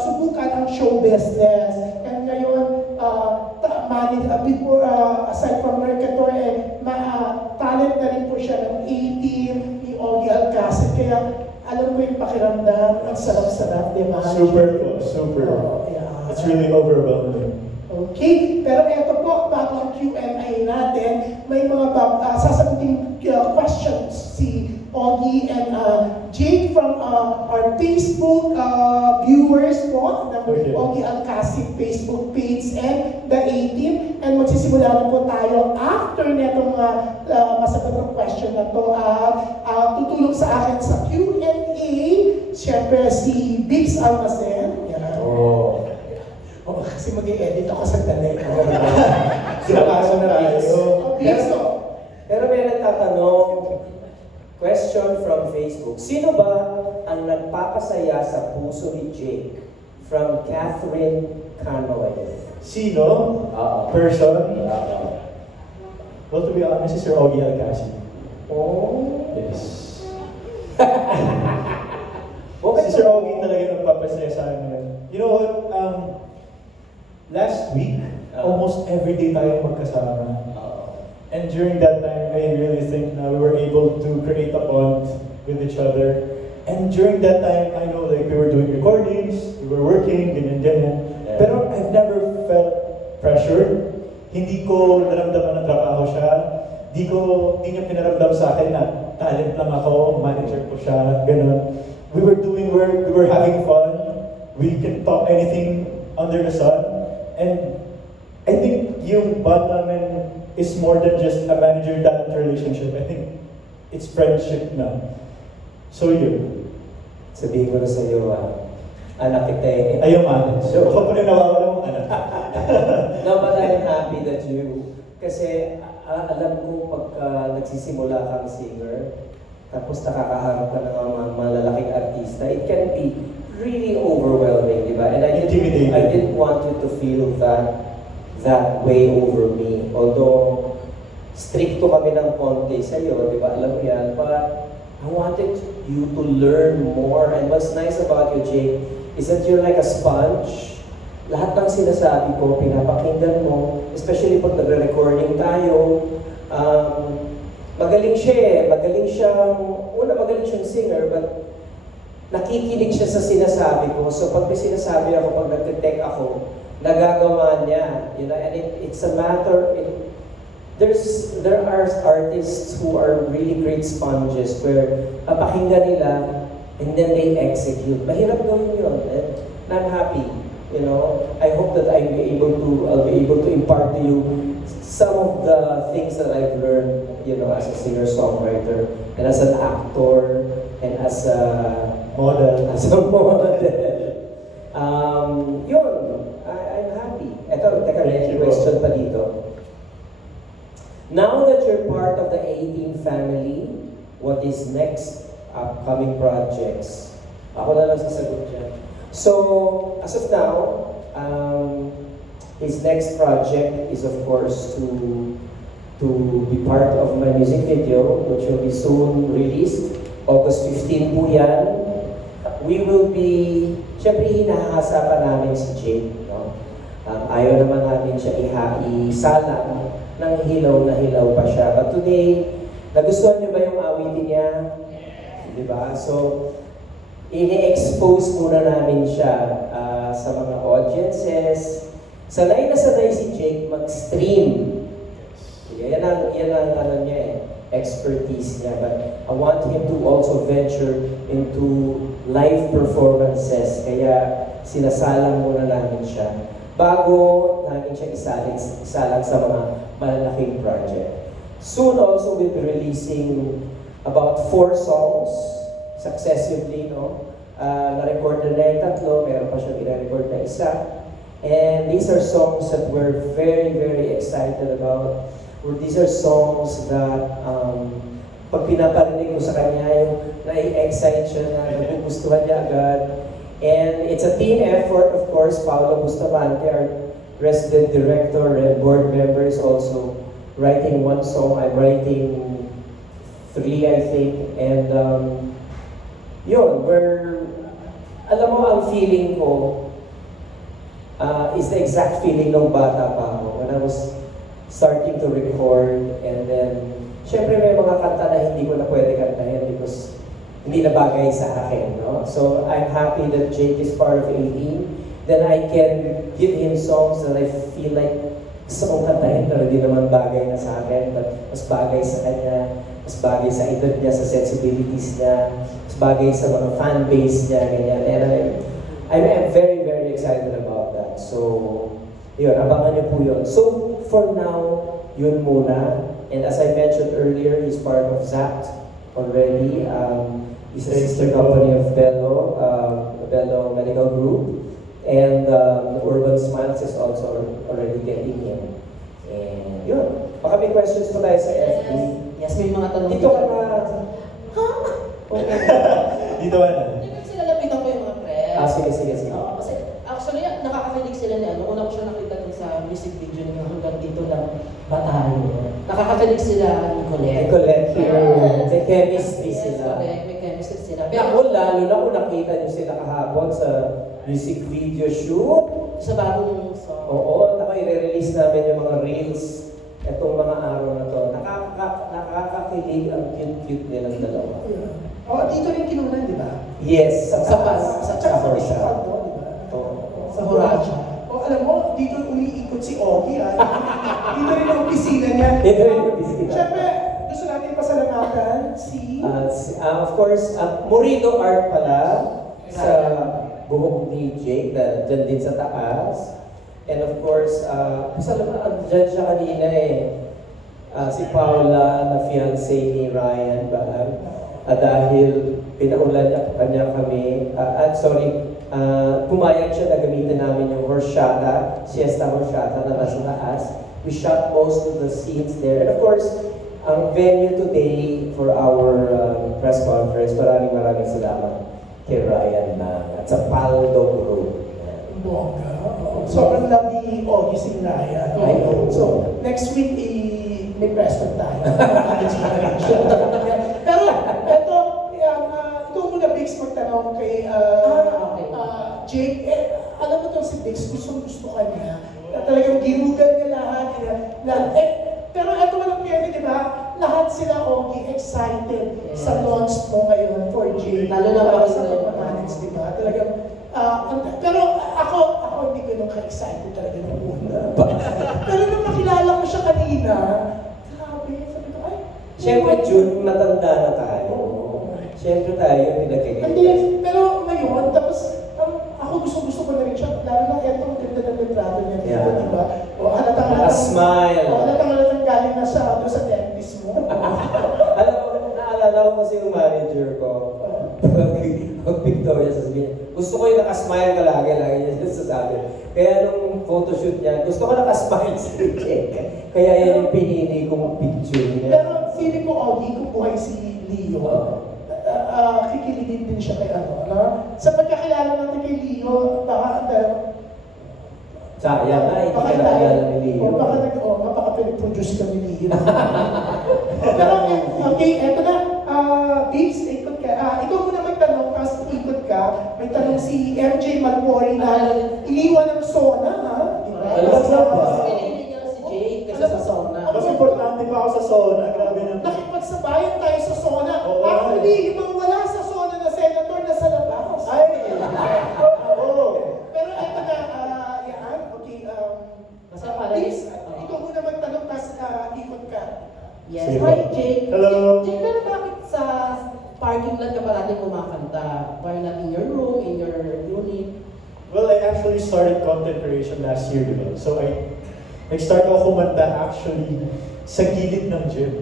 subukan ang show business. And ngayon, before, aside from Mercator, talent na rin po siya ng A-Team, ni Ogie Alcacid. Kaya alam ko yung pakiramdam, ang sarap-sarap, di ba? Super po, super. Yeah. It's really overwhelming. Okay, pero eto po, bago ang Q&A natin, may mga sasaguting questions si Ogie and Jake from from our Facebook viewers po, ng Ogie Alcacid Facebook page and the A-Team. And magsisimula na po tayo after netong masagot ng question na to. Tutulong sa akin sa Q&A, syempre si Biggs Almacen. Oh. Kasi mag-i-edit ako sa talay. Sinapasa na tayo. Biggs, Pero may nagtatanong, question from Facebook. Sino ba ang nagpapasaya sa puso ni Jake? From Catherine Canoy. Sino? Person? Well, to be honest, is Sir Ogie Alcacid. Oh. Yes. Okay, Si Sir Ogie talaga nagpapasaya sa akin. You know what? Last week, almost every day tayo magkasama. And during that time, I really think na we were able to create a bond with each other. And during that time, I know like we were doing recordings, we were working, ganyan. Pero I've never felt pressure. Hindi ko naramdaman na trabaho siya. Di niya pinaramdam sa akin na talent lang ako, manager ko siya, ganun. We were doing work, we were having fun. We can talk anything under the sun. And I think yung bond namin is more than just a manager-talent relationship. I think it's friendship na. So yun. Sabihin ko na sa iyo, anak kita eh. Ayaw man. So ako pa rin nawawala mong anak. No, but I'm happy that you, kasi alam ko pagka nagsisimula kang singer, tapos nakakaharap ka ng mga malalaking artista, it can be really overwhelming, di ba? And I didn't want you to feel that way over me. Although, stricto kami ng konti sa'yo, di ba? Alam mo yan. But I wanted you to learn more. And what's nice about you, Jake, is that you're like a sponge. Lahat ng sinasabi ko, pinapakinggan mo. Especially pag nagre-recording tayo. Magaling siya eh. Magaling siyang singer, but nakikinig siya sa sinasabi ko. So pag may sinasabi ako, pag nagte-tech ako, nagagawa niya, you know, and it's a matter, there are artists who are really great sponges where papakinggan nila and then they execute. Mahirap gawin yun, and I'm happy, you know. I hope that I'll be able to impart to you some of the things that I've learned, you know, as a singer-songwriter and as an actor and as a model. Yun. I'm happy. Teka, may question pa dito. Now that you're part of the A-Team family, what is next upcoming projects? Ako na lang sasagot dyan. So, as of now, his next project is of course to be part of my music video, which will be soon released. August 15 po yan. We will be, syempre hinahasa pa namin si Jake, no? Ayaw naman namin siya isala ng hilaw na hilaw pa siya. But today, nagustuhan niyo ba yung awitin niya? Diba? So, ini-expose muna namin siya sa mga audiences. Sanay na sanay si Jake mag-stream. Yan ang ano niya eh, expertise niya. But I want him to also venture into live performances. Kaya sinasalang muna namin siya bago namin siya isalang sa mga malalaking project. Soon also we'll be releasing about 4 songs successively, no? Na-record na yung 3, meron pa siyang ina-record na isa. And these are songs that we're very, very excited about. These are songs that pag pinaparinig mo sa kanya, yung nai-excite siya na nagugustuhan niya agad. And it's a team effort, of course. Paolo Bustamante, our resident director and board member, is also writing 1 song. I'm writing 3, I think. And yun, alam mo, ang feeling ko is the exact feeling ng bata pa ako. When I was starting to record, and then, syempre may mga kanta na hindi ko na pwede kantahin because hindi na bagay sa akin, no? So, I'm happy that Jake is part of A-Team. Then I can give him songs that I feel like gusto kong kantahin pero hindi naman bagay na sa akin, but mas bagay sa kanya, mas bagay sa edad niya, sa sensibilities niya. bagay sa mga fan base niya, ganyan. And I'm very, very excited about that. So, yun, abangan niyo po yun. So, for now, yun muna. And as I mentioned earlier, he's part of ZACT already. He's a sister company of Bello, Bello Medical Group. And Urban Smiles is also already getting in. And yun, baka may questions pa tayo sa FB. Yes, may mga tanong. Dito ka na. Dito ka na. Hindi ko sila lapitan ko yung mga press. Sige. Oo, kasi actually, nakakakilig sila ni ano. Una ko siya nakita dun sa music video niya hanggang dito lang Batalyon. Nakakakilig sila ni Colette. Colette here. Yes. May chemistry Yes, sila. correct. May chemistry sila. Ako, lalo na kung nakita niyo sila kahapon sa music video shoot. Sa bagong song. Oo, i-release namin yung mga reels itong mga araw na to. Nakakakilig ang cute-cute nilang dalawa. Oh, dito rin kinunan, di ba? Yes, sa Horsa. Sa Horacha. O alam mo, dito umiikot si Ogie. Dito rin ang opisina niya. Dito rin ang opisina. Siyempre, gusto natin pasalamatan si... Of course, Murido Art pala sa buhok ni Jake na dyan din sa taas. And of course, pasalamatan, dyan siya kanina si Paula na fiancé ni Ryan Baag. Dahil pinaulan niya kami, pumayag siya na gamitin namin yung siesta horchata na nasa taas. We shot most of the scenes there. And of course, ang venue today for our press conference, maraming salamat kay Ryan at sa Paldo Group. Bongga. Sobrang love ni Ogie si Ryan. I know. So, next week, may press con tayo. Pero, eto, ikaw muna, Bix, magtanong kay Jake. Alam mo itong si Bix, gusto ka niya. Talagang ginugan niya lahat. Pero eto walang pwede, di ba? Lahat sila, Ogie, excited sa launch mo ngayon for Jake. Lalo na para ako sa na- performance, di ba? Talagang, pero ako hindi ganun ka-excited talaga nung una. Pero nung nakilala ko siya kanina, grabe, sabi ko, ay, Siyempre, June, matanda na tayo. Siyempre tayo, pinagkagay. hindi, pero ngayon, tapos, ako gusto ko na rin siya, lalo na eto, ang ganda ng litrato niya, Yeah. di ba? O, halatang Naka-smile. galing na siya doon sa dentist mo. Alam mo, naalala ko kasi yung manager ko. Pag Victoria sasabihin, gusto ko yung nakasmile ka lagi niya sasabi. Kaya nung photoshoot niya, gusto ko nakasmile si Jake. Kaya yan yung pinili kong picture niya. Pero feeling ko, Ogie, kung buhay si Leo, kikiligin din siya kay ano. Sa pagkakilala natin kay Leo, baka Sayang nga, hindi ka nakilala ni Leo. baka pinag-produce ka ni Leo. Pero, okay, eto na. Beats, ikot ka. Ikaw muna magtanong, kasi ikot ka. May tanong si MJ Malpori na iniwan ng Sona, ha? Diba? Mas pinili niya si Jake kasi sa song na. Mas importante pa ako sa Sona. Grabe na. Nakipagsabayan tayo sa Sona. Oo. Actually, yung mga wala sa Sona na senator na sa labas. Ay! Oo. Pero eto na, yan, okay. Basta pala Please, ikaw muna magtanong, tapos ikot ka. Yes. Sige. Hi, Jake. Hello. Jake, pero bakit sa parking lot ka parati kumakanta? Why not in your room, in your unit? Well, I actually started content creation last year, diba? So nag-start ako kumanta actually sa gilid ng gym.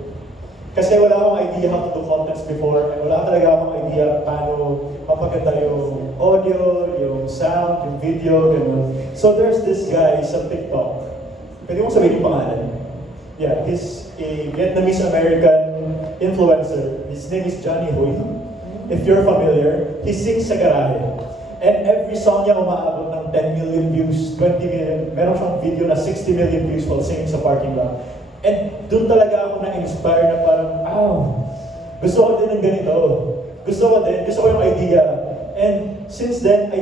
Kasi wala akong idea how to do contents before. And wala talaga akong idea paano mapaganda yung audio, yung sound, yung video, gano'n. So there's this guy sa TikTok. Pwede mo sabihin yung pangalan? Yeah, he's a Vietnamese-American influencer. His name is Johnny Huy. If you're familiar, he sings sa garahe. And every song niya umaabot ng 10 million views, 20 million. Meron siyang video na 60 million views while singing sa parking lot. And doon talaga ako na-inspire na parang, gusto ko din ng ganito. Gusto ko yung idea. And since then,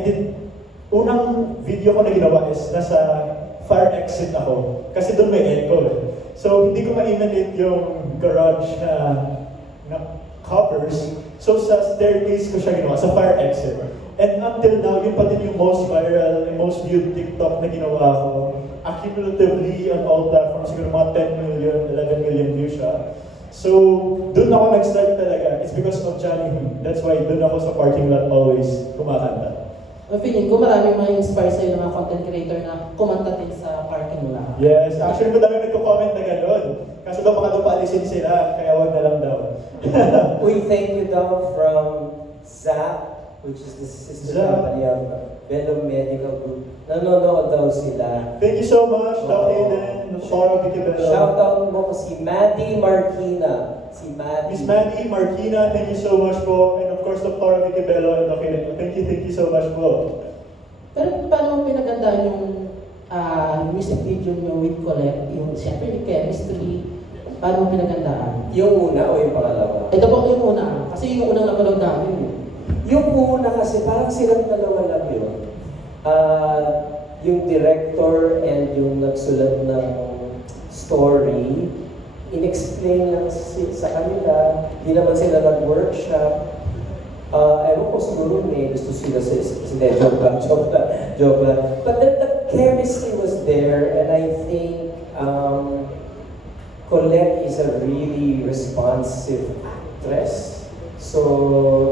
unang video ko na ginawa is nasa fire exit ako. Kasi doon may echo eh. So, hindi ko ma-imitate yung garage na covers. So, sa staircase ko siya ginawa, sa fire exit. And until now, yun pa din yung most viral and most viewed TikTok na ginawa ko. Accumulatively on all platforms, siguro mga 10 million, 11 million views siya. So, dun ako nag-start talaga. It's because of Johnny Hoon. That's why dun ako sa parking lot always kumakanta. Feeling ko marami mga inspire sa'yo ng mga content creator na kumanta din sa parking lot. Yes, actually madami nagko-comment na gano'n. Kaso daw baka paalisin sila, kaya wag na lang daw. We thank you daw from ZAP, which is the sister ZAP. company of Venom Medical Group. Nanonood daw sila. Thank you so much, Doc Aiden, Laura Vicibello. Shout out mo ko si Maddie Marquina. Si Maddie. Miss Maddie Marquina, thank you so much po. And of course, Dr. Laura Vicibello and Doc Aiden. Thank you so much po. Pero paano mo pinagandaan yung music video nyo with Colette? Yung siyempre yung chemistry, paano mo pinagandaan? Yung una o yung pangalawa? Ito po yung una, kasi yung unang napanood namin. Yung una kasi parang silang dalawa lang yun. Yung director and yung nagsulat ng story, in-explain lang sa kanila, di naman sila nag-workshop. Ewan ko siguro may gusto sila sa joke lang. But the chemistry was there, and I think Colette is a really responsive actress. So,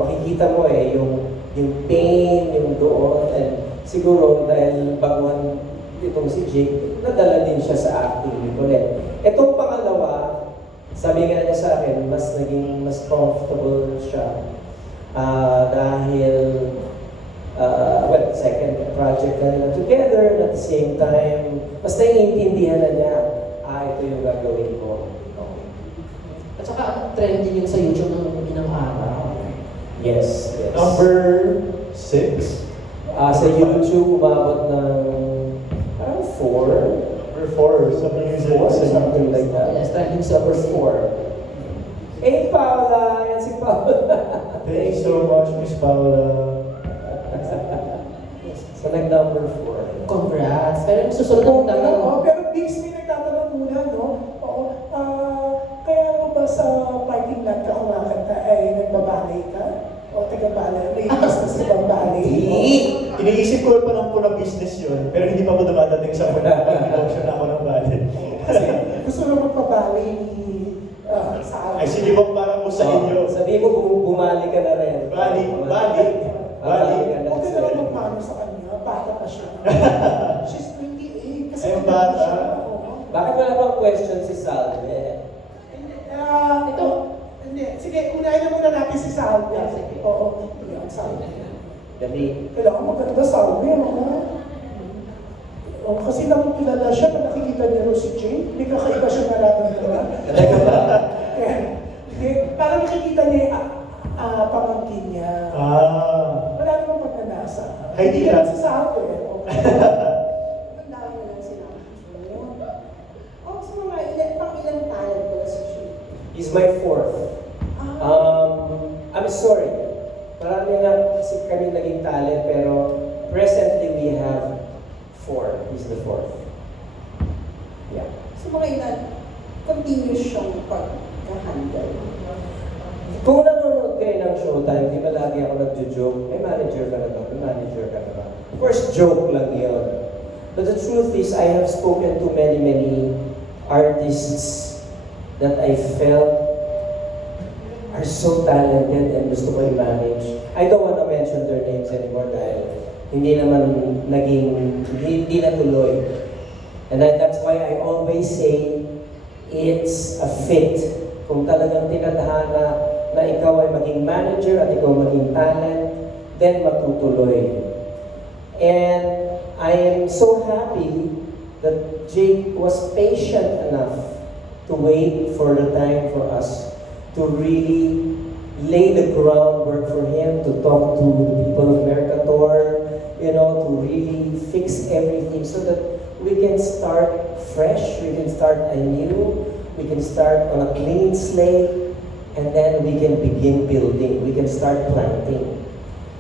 makikita mo yung pain, yung doon, and siguro dahil baguhan itong si Jake, nadala din siya sa acting ni Colette. Itong pangalawa, sabi nga niya sa akin, mas comfortable siya. Dahil, second project na nila together, and at the same time, mas naiintindihan na niya, ito yung gagawin ko. At saka trending yun sa YouTube ng inang araw. Yes. Number 6. Sa YouTube, umabot ng parang 4. Number 4, sa music. Something like that. Yes, trending sa Number 4. Hey, Paula! Yan si Paula. Thank you so much, Miss Paula. So, nag-number 4. Congrats! Pero yung susunod ng tanong, Pero Biggs, may nagtatanong muna, no? Oo. Kaya mo ba sa parking lot ka kumakanta ay nagbabalay ka? O taga-balay? May business ka bang balay? Iniisip ko pa lang po na business yun, pero hindi pa po dumadating sa muna pag-production ako ng ballet. Kasi gusto na magpabalay sa akin. Ay, sige po para po sa inyo. Sabi mo, bumali ka na rin. Bali. Huwag ka naman magmano sa kanya. Bata pa siya. She's 28. Kasi Ay, bata. Bakit wala pang question si Salve? Hindi. Sige, unahin na muna natin si Salve. Sige. Oo. Yan, Salve. Dali. Kailangan maganda Salve, kasi nakikilala siya, pag nakikita niya si Jane, hindi kakaiba siya nararamdaman. Parang nakikita niya pamangkin niya. Wala namang pagnanasa. Hindi lang si Salve. Magdami lang sila. So mga pang-ilang talent ko na si June? He's my 4th. I'm sorry. Marami na kasi kami naging talent, pero presently we have 4. He's the 4th. Yeah. So mga ilan, continuous siyang pag-handle. Kung nanonood kayo ng Showtime, di ba lagi ako nagjo-joke, may manager ka na ba? Of course, joke lang yun. But the truth is, I have spoken to many artists that I felt are so talented and gusto ko i-manage. I don't want to mention their names anymore dahil hindi natuloy. And that's why I always say, it's a fit. Kung talagang tinatahana na ikaw ay maging manager at ikaw maging talent, then matutuloy. And I am so happy that Jake was patient enough to wait for the time for us to really lay the groundwork for him to talk to the people of Mercator, to really fix everything so that we can start fresh, we can start anew, we can start on a clean slate, and then we can begin building, we can start planting.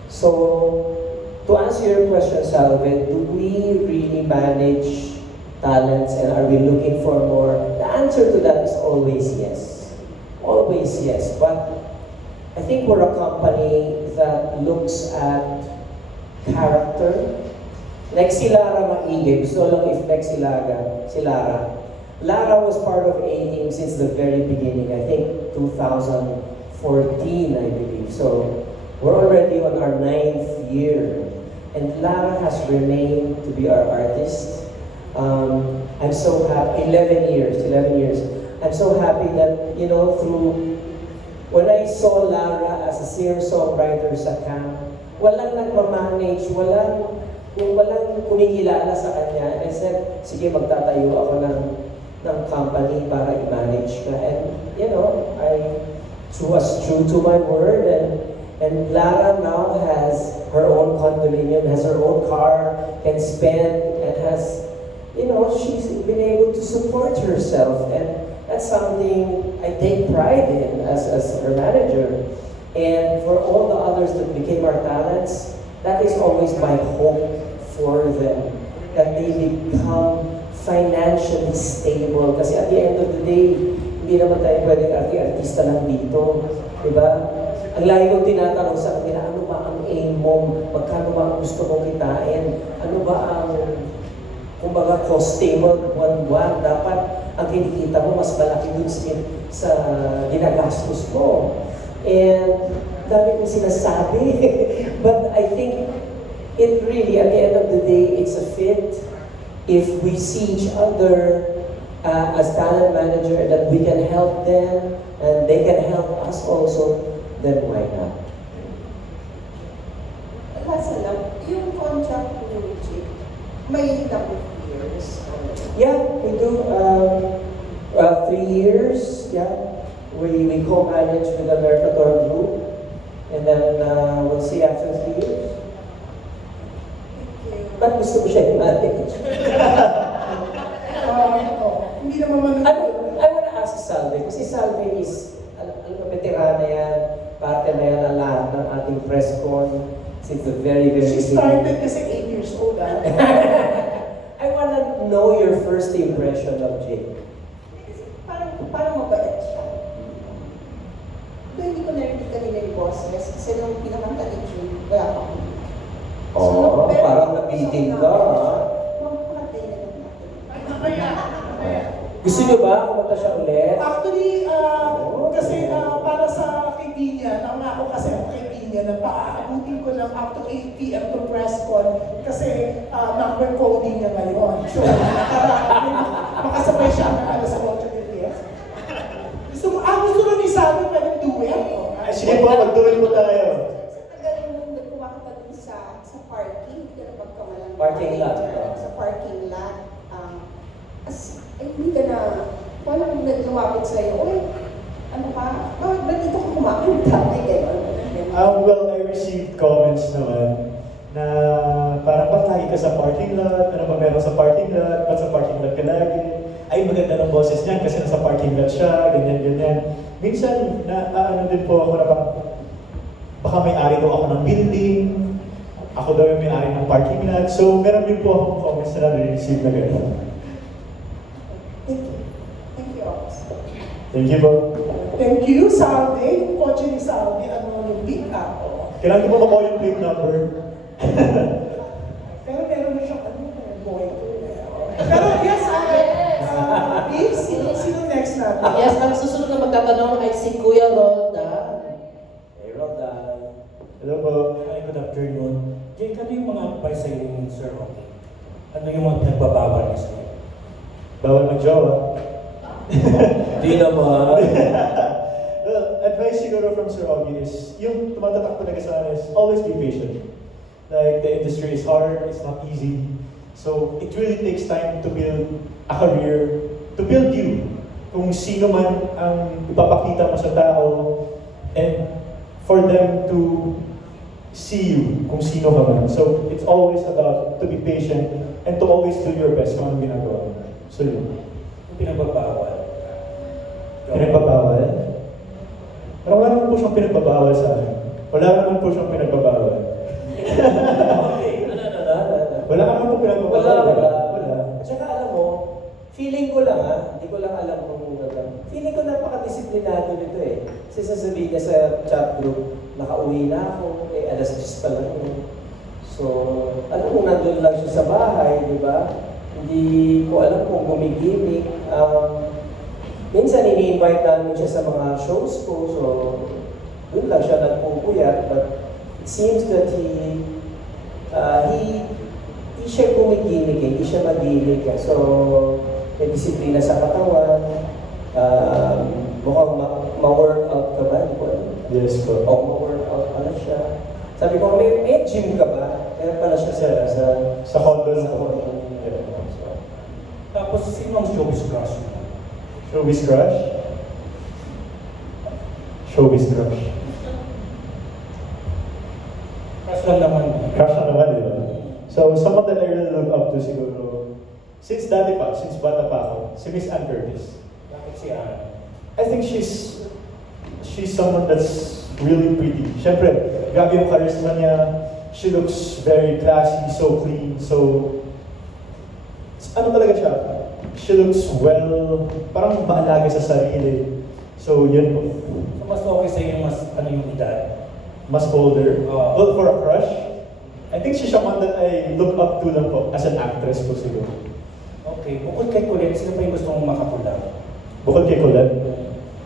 So, to answer your question, Salve, do we really manage talents and are we looking for more? The answer to that is always yes. Always yes. But I think we're a company that looks at character. Like si Lara Maigay, gusto lang i-flex si Lara. Lara was part of A-Team since the very beginning, I think 2014, I believe. So we're already on our 9th year. And Lara has remained to be our artist. I'm so happy, 11 years. I'm so happy that, you know, when I saw Lara as a singer-songwriter sa camp, walang nagmamanage, walang kunikilala sa kanya. And I said, sige, magtatayo ako ng company para i-manage ka. And, you know, I was true to my word. And Lara now has her own condominium, has her own car, can spend, and has, you know, she's been able to support herself. And that's something I take pride in as her manager. And for all the others that became our talents, that is always my hope for them, that they become financially stable. Kasi at the end of the day, hindi naman tayo pwedeng artista lang dito. Diba? Ang lagi kong tinatanong sa kanila, ano ba ang aim mo? Magkano ba ang gusto mong kitain? Ano ba ang, kumbaga, costing mo buwan-buwan? Dapat ang kinikita mo mas malaki dun sa ginagastos mo. And dami kong sinasabi. But I think it really, at the end of the day, it's a fit. If we see each other as talent manager and that we can help them and they can help us also, then why not? Last lang, yung contract ni Jake, may number of years. Yeah, we do 3 years. Yeah, we co-manage with the Mercator Group, and then we'll see after 3 years. Ba't gusto ko siya i-manage? Hindi naman I want to ask Salve, kasi Salve is, alam mo, veterana yan, parte na yan ang lahat ng ating press con since the very, very She started kasi 8 years old. I want to know your first impression of Jake. Parang mabait siya. Ito hindi ko narinig kanina yung boses kasi nung pinakanta ni June, wala pa ako. Oh, parang nabitin ka, ha? Magpakatay na lang natin. Gusto niyo ba kumanta siya ulit? Actually, kasi para sa kaibigan, nangako kasi ako kaibigan na paaabutin ko lang up to 8 p.m. to press con kasi number coding niya ngayon. So, makasabay siya ng alas 8 ng yes. Gusto mo ni Sabi pwedeng duet? Sige po, mag-duel po tayo. Sa tagal nung nagkumakata dun sa parking, hindi ka na pagkamalang Parking lot. Sa parking lot. Hindi ka na, walang lumapit sa'yo, uy, ano ka? Ba't dito ka kumakanta? Ay, gano'n. Well, I received comments naman na parang ba't lagi ka sa parking lot? Ano ba meron sa parking lot? Ba't sa parking lot ka lagi? Ay, maganda ng boses niyan kasi nasa parking lot siya, ganyan. Minsan, ano din po ako na baka may-ari daw ako ng building, ako daw yung may-ari ng parking lot. So, meron din po akong comments na na-receive na gano'n. Thank you. Thank you, officer. Thank you po. Thank you, Salve. Yung kotse ni Salve, yung pick up. Kailangan ko po makuha yung plate number. Pero meron na siyang boy. Pero yes, Beef, sino next natin? Yes, ang susunod na magtatanong ay si Kuya Roldan. Hey, Roldan. Hello po. Hi, good afternoon. Jake, ano yung mga advice sa'yo ni Sir Rocky? Ano yung mga pinagbabawal niya sa'yo? Bawal mag-jowa. Di naman. Well, advice siguro from Sir Augie is, yung tumatatak talaga sa akin is, always be patient. Like, the industry is hard, it's not easy. So, it really takes time to build a career, to build you. Kung sino man ang ipapakita mo sa tao, and for them to see you kung sino ka man. So, it's always about to be patient and to always do your best kung anong ginagawa mo. So, yun. Yung pinagbabawal? Pinagbabawal? Pero wala naman po siyang pinagbabawal sa akin. Wala naman po siyang pinagbabawal. Okay. Wala naman po pinagbabawal. Wala. At saka alam mo, feeling ko lang hindi ko lang alam kung feeling ko napaka-disiplinado nito eh. Kasi sasabihin niya sa chat group, nakauwi na ako, alas 10 pa lang yun. So, alam mo, nandun lang siya sa bahay, di ba? Hindi ko alam kung gumigimik. Minsan ini-invite namin siya sa mga shows ko, so doon lang siya nagpupuyat, but it seems that hindi siya gumigimik, hindi siya magimik. So, may disiplina sa katawan, mukhang ma-workout ka ba? Di ko alam. Yes po. O ma-workout pala siya. Sabi ko, may gym ka ba? Kaya pala siya Sa condo sa po. condo. Yeah. Tapos, sino ang showbiz crush mo? Showbiz crush? Showbiz crush. Crush lang naman. Crush na naman, di ba? So, someone that I really look up to siguro, since dati pa, since bata pa ako, si Miss Ann Curtis. Bakit si Ann? I think she's someone that's really pretty. Siyempre, grabe yung charisma niya. She looks very classy, so clean, so... Ano talaga siya? She looks well, parang maalaga sa sarili. So, yun po. So, mas okay sa'yo yung mas, ano yung edad? Mas older. Oh. Well, for a crush, I think she's someone that I look up to lang po as an actress po siguro. Okay, bukod kay Colette, sino pa yung gusto mong makapula? Bukod kay Colette,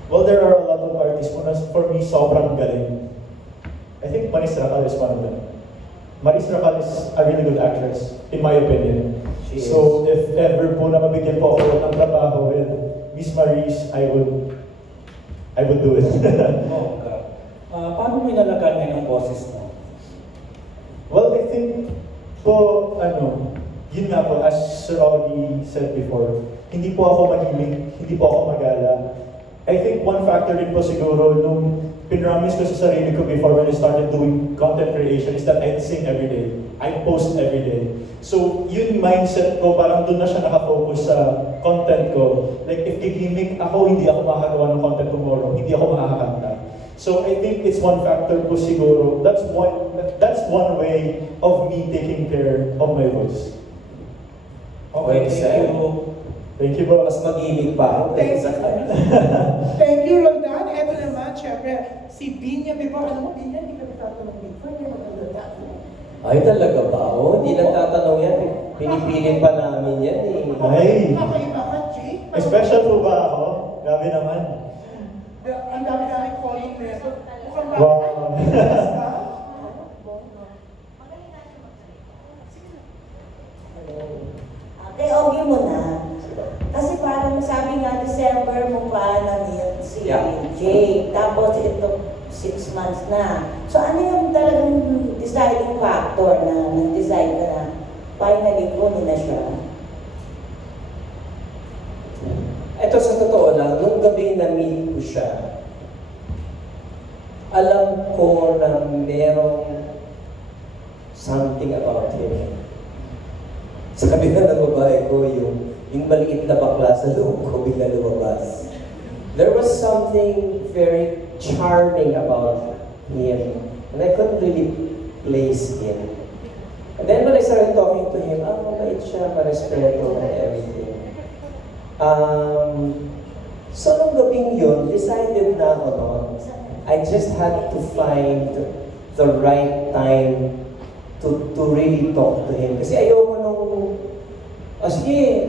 well, there are a lot of artists po na for me sobrang galing. I think Maris Racal is one of them. Maris Racal is a really good actress, in my opinion. So, if ever po na mabigyan po ako ng trabaho with Miss Maris, I would do it. Oh, paano mo inalagaan ngayon ang boses mo? Well, I think po, yun nga po, as Sir Augie said before, hindi po ako magimik, hindi po ako magala. I think one factor din po siguro nung pinramis ko sa sarili ko before when I started doing content creation is that I'd sing every day. I post every day. So, yun mindset ko, parang doon na siya nakafocus sa content ko. Like, if gigimik ako, hindi ako makakagawa ng content tomorrow, hindi ako makakanta. So, I think it's one factor po siguro. That's one way of me taking care of my voice. Okay, thank you. Thank you po. Mas mag-imig pa ako Thank sa kanya. Thank you, Roldan. Ito naman, syempre, si Binya. Before, alam mo, Binya, hindi ka nagtatanong before. Hindi maganda. Ay, talaga ba? Hindi nagtatanong yan. Pinipilit pa namin yan eh. Ay. Kakaiba ka, Jake. Special po ba ako? Grabe naman. Ang dami-dami calling nito. Mukhang ba? Wow. Okay, okay mo na. Kasi parang sabi nga, December mo pa na-meet si Jake. Tapos ito, 6 months na. So ano yung talagang deciding factor na nag-decide ka na finally kunin na siya? Ito sa totoo lang, nung gabi na-meet ko siya, alam ko na merong something about him. Sabi na ng babae ko, yung maliit na bakla sa loob ko bigla lumabas. There was something very charming about him, and I couldn't really place him. And then when I started talking to him, mabait siya, marespeto and everything. So nung gabing yun, decided na ako noon, I just had to find the right time to really talk to him. Kasi ayoko nung, sige,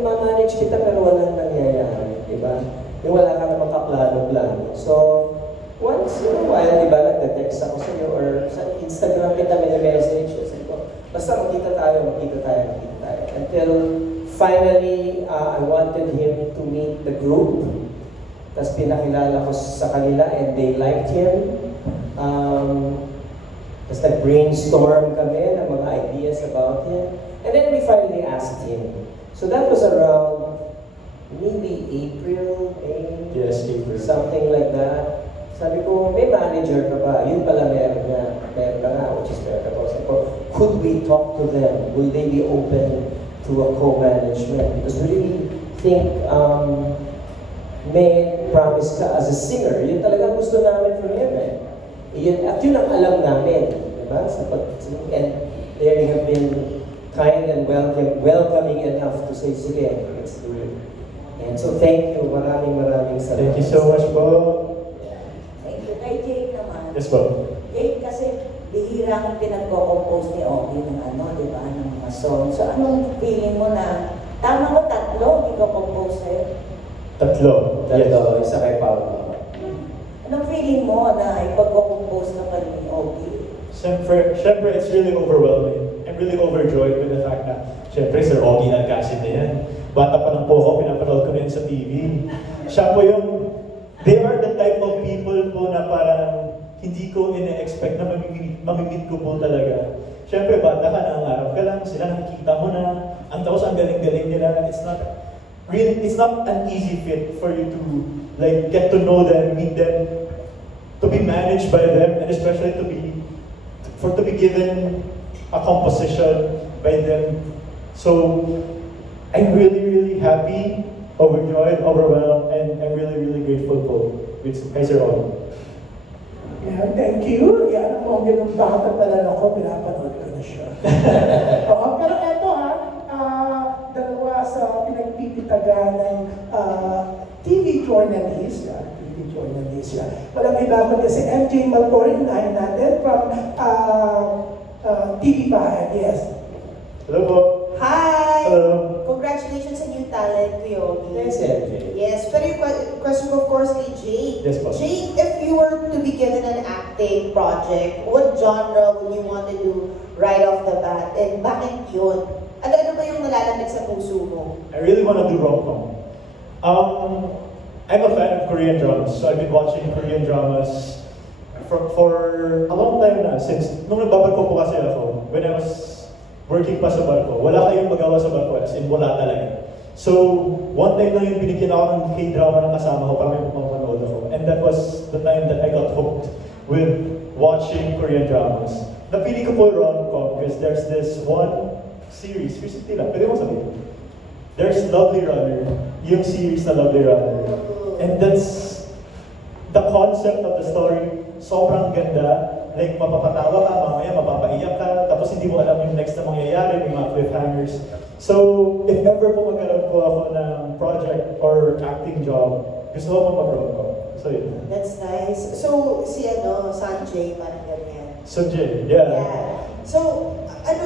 ma-manage kita pero walang nangyayari, di ba? Yung wala ka namang kaplano-plano. So, once in a while, di ba, nagda-text ako sa iyo or sa Instagram kita may message. Sabi ko, basta makita tayo. Until finally, I wanted him to meet the group. Tapos pinakilala ko sa kanila and they liked him. Tapos nag-brainstorm kami ng mga ideas about him. And then we finally asked him. So that was around maybe April, May? Yes, April. Something like that. Sabi ko, may manager ka ba? Yun pala meron na nga, which is meron ka po. Sabi ko, could we talk to them? Will they be open to a co-management? Because we really think may promise ka as a singer. Yun talaga gusto namin from him eh. At yun ang alam namin. Diba? And they have been kind and welcoming enough to say, sige, let's do it. And so thank you. Maraming salamat. Thank you so much po. Thank you. Kay Jake naman. Yes po. Jake kasi bihirang pinagko-compose ni Ogie ng ano, di ba, ng mga song. So anong feeling mo na, tama ko 3, hindi ko compose sa'yo? 3. Tatlo, isa kay Paolo. Anong feeling mo na ipagko-compose ka pa ni Ogie? Siyempre, it's really overwhelming. I'm really overjoyed with the fact na, siyempre, Sir Ogie Alcacid na yan. Bata pa lang po ako, pinapanood ko na yan sa TV. Siya po yung, they are the type of people po na parang hindi ko ina-expect na mamimit ko po talaga. Siyempre, bata ka, nangangarap ka lang, sila nakikita mo na, ang tapos ang galing-galing nila. It's not an easy fit for you to like get to know them, meet them, to be managed by them, and especially to be given a composition by them. So I'm really, really happy, overjoyed, overwhelmed, and I'm really, really grateful po with Kaiser Ogie. Yeah, thank you. Yan po, ang ganun bata pa lang ako, pinapanood ko na siya. Oo, pero eto dalawa sa pinagpipitagan ng TV journalist. Walang iba kundi si MJ Malcori, unahin natin from TV5. Yes. Hello po. Hi! Hello. Congratulations sa new talent, Kuya Ogie. Thanks, MJ. Yes, pero yung question of course kay Jake. Yes, po. Jake, if you were to be given an acting project, what genre would you want to do right off the bat? And bakit yun? Ano ba yung nalalamig sa puso mo? I really want to do rom-com. I'm a fan of Korean dramas, so I've been watching Korean dramas for a long time na. Since nung nagbabarko po kasi ako, when I was working pa sa barko, wala kayong magawa sa barko, as in wala talaga. So, one time lang yung binigyan ako ng K-drama ng kasama ko para may mapanood ako. And that was the time that I got hooked with watching Korean dramas. Napili ko po rom-com because there's this one series, recently lang, pwede mo sabihin. There's Lovely Runner, yung series na Lovely Runner. And that's the concept of the story, sobrang ganda. Like, mapapatawa ka, mamaya mapapaiyak ka, tapos hindi mo alam yung next na mangyayari, may mga cliffhangers. So, if ever po magkaroon po ako ng project or acting job, gusto ko po mag-rom-com. So, yun. That's nice. So, Sanjay, parang ganyan. Sanjay, yeah. So,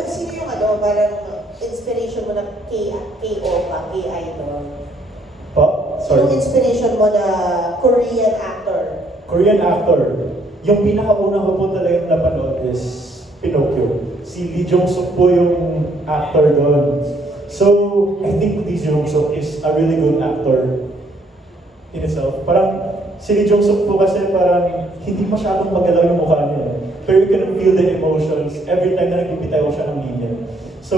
sino yung parang inspiration mo na K-OPA, K-idol? Pa? Sorry. Yung inspiration mo na Korean actor? Korean actor. Yung pinakauna ko po talagang napanood is Pinocchio. Si Lee Jong-suk po yung actor doon. So, I think Lee Jong-suk is a really good actor in itself. Parang, si Lee Jong-suk po kasi parang hindi masyadong magalaw yung mukha niya. Pero you can feel the emotions every time na nagbibitaw siya ng linya. So,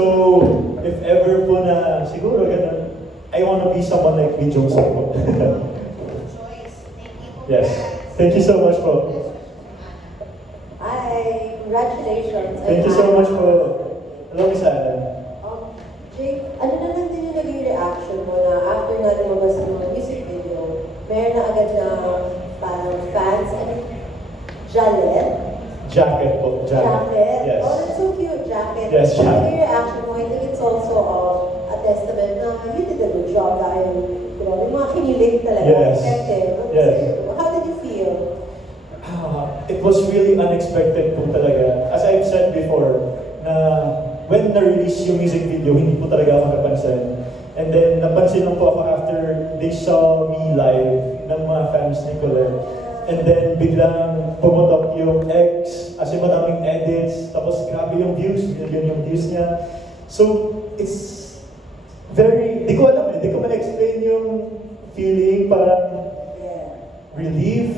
if ever po na siguro ganun, I want to be someone like Lee Jong-suk po. Yes. Thank you so much po. Hi, congratulations. Thank you so much po. Hello, Miss Ana. Jake, ano naman din yung naging reaction mo na after na lumabas ng music video, meron na agad na parang fans and Jacket po. Jacket? Yes. Oh, that's so cute, Jacket. Yes, Ano Jacket. yung reaction mo? I think it's also a testament na you did a good job dahil yung mga kinilig talaga. Yes. Effective. Yes. How did you feel? It was really unexpected po talaga. As I've said before, na when na-release yung music video, hindi po talaga ako napansin. And then, napansin lang po ako after they saw me live ng mga fans ni Colette. And then, biglang pumutok yung X, as in madaming edits, tapos grabe yung views, million yung views niya. So, it's very, di ko alam di ko man-explain yung feeling, parang relief,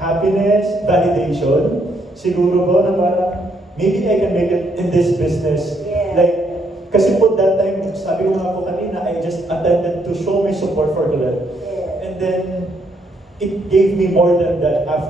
happiness, validation. Siguro po na parang, maybe I can make it in this business. Like, kasi po that time, sabi ko nga po kanina, I just attempted to show my support for Colette. And then, it gave me more than that after.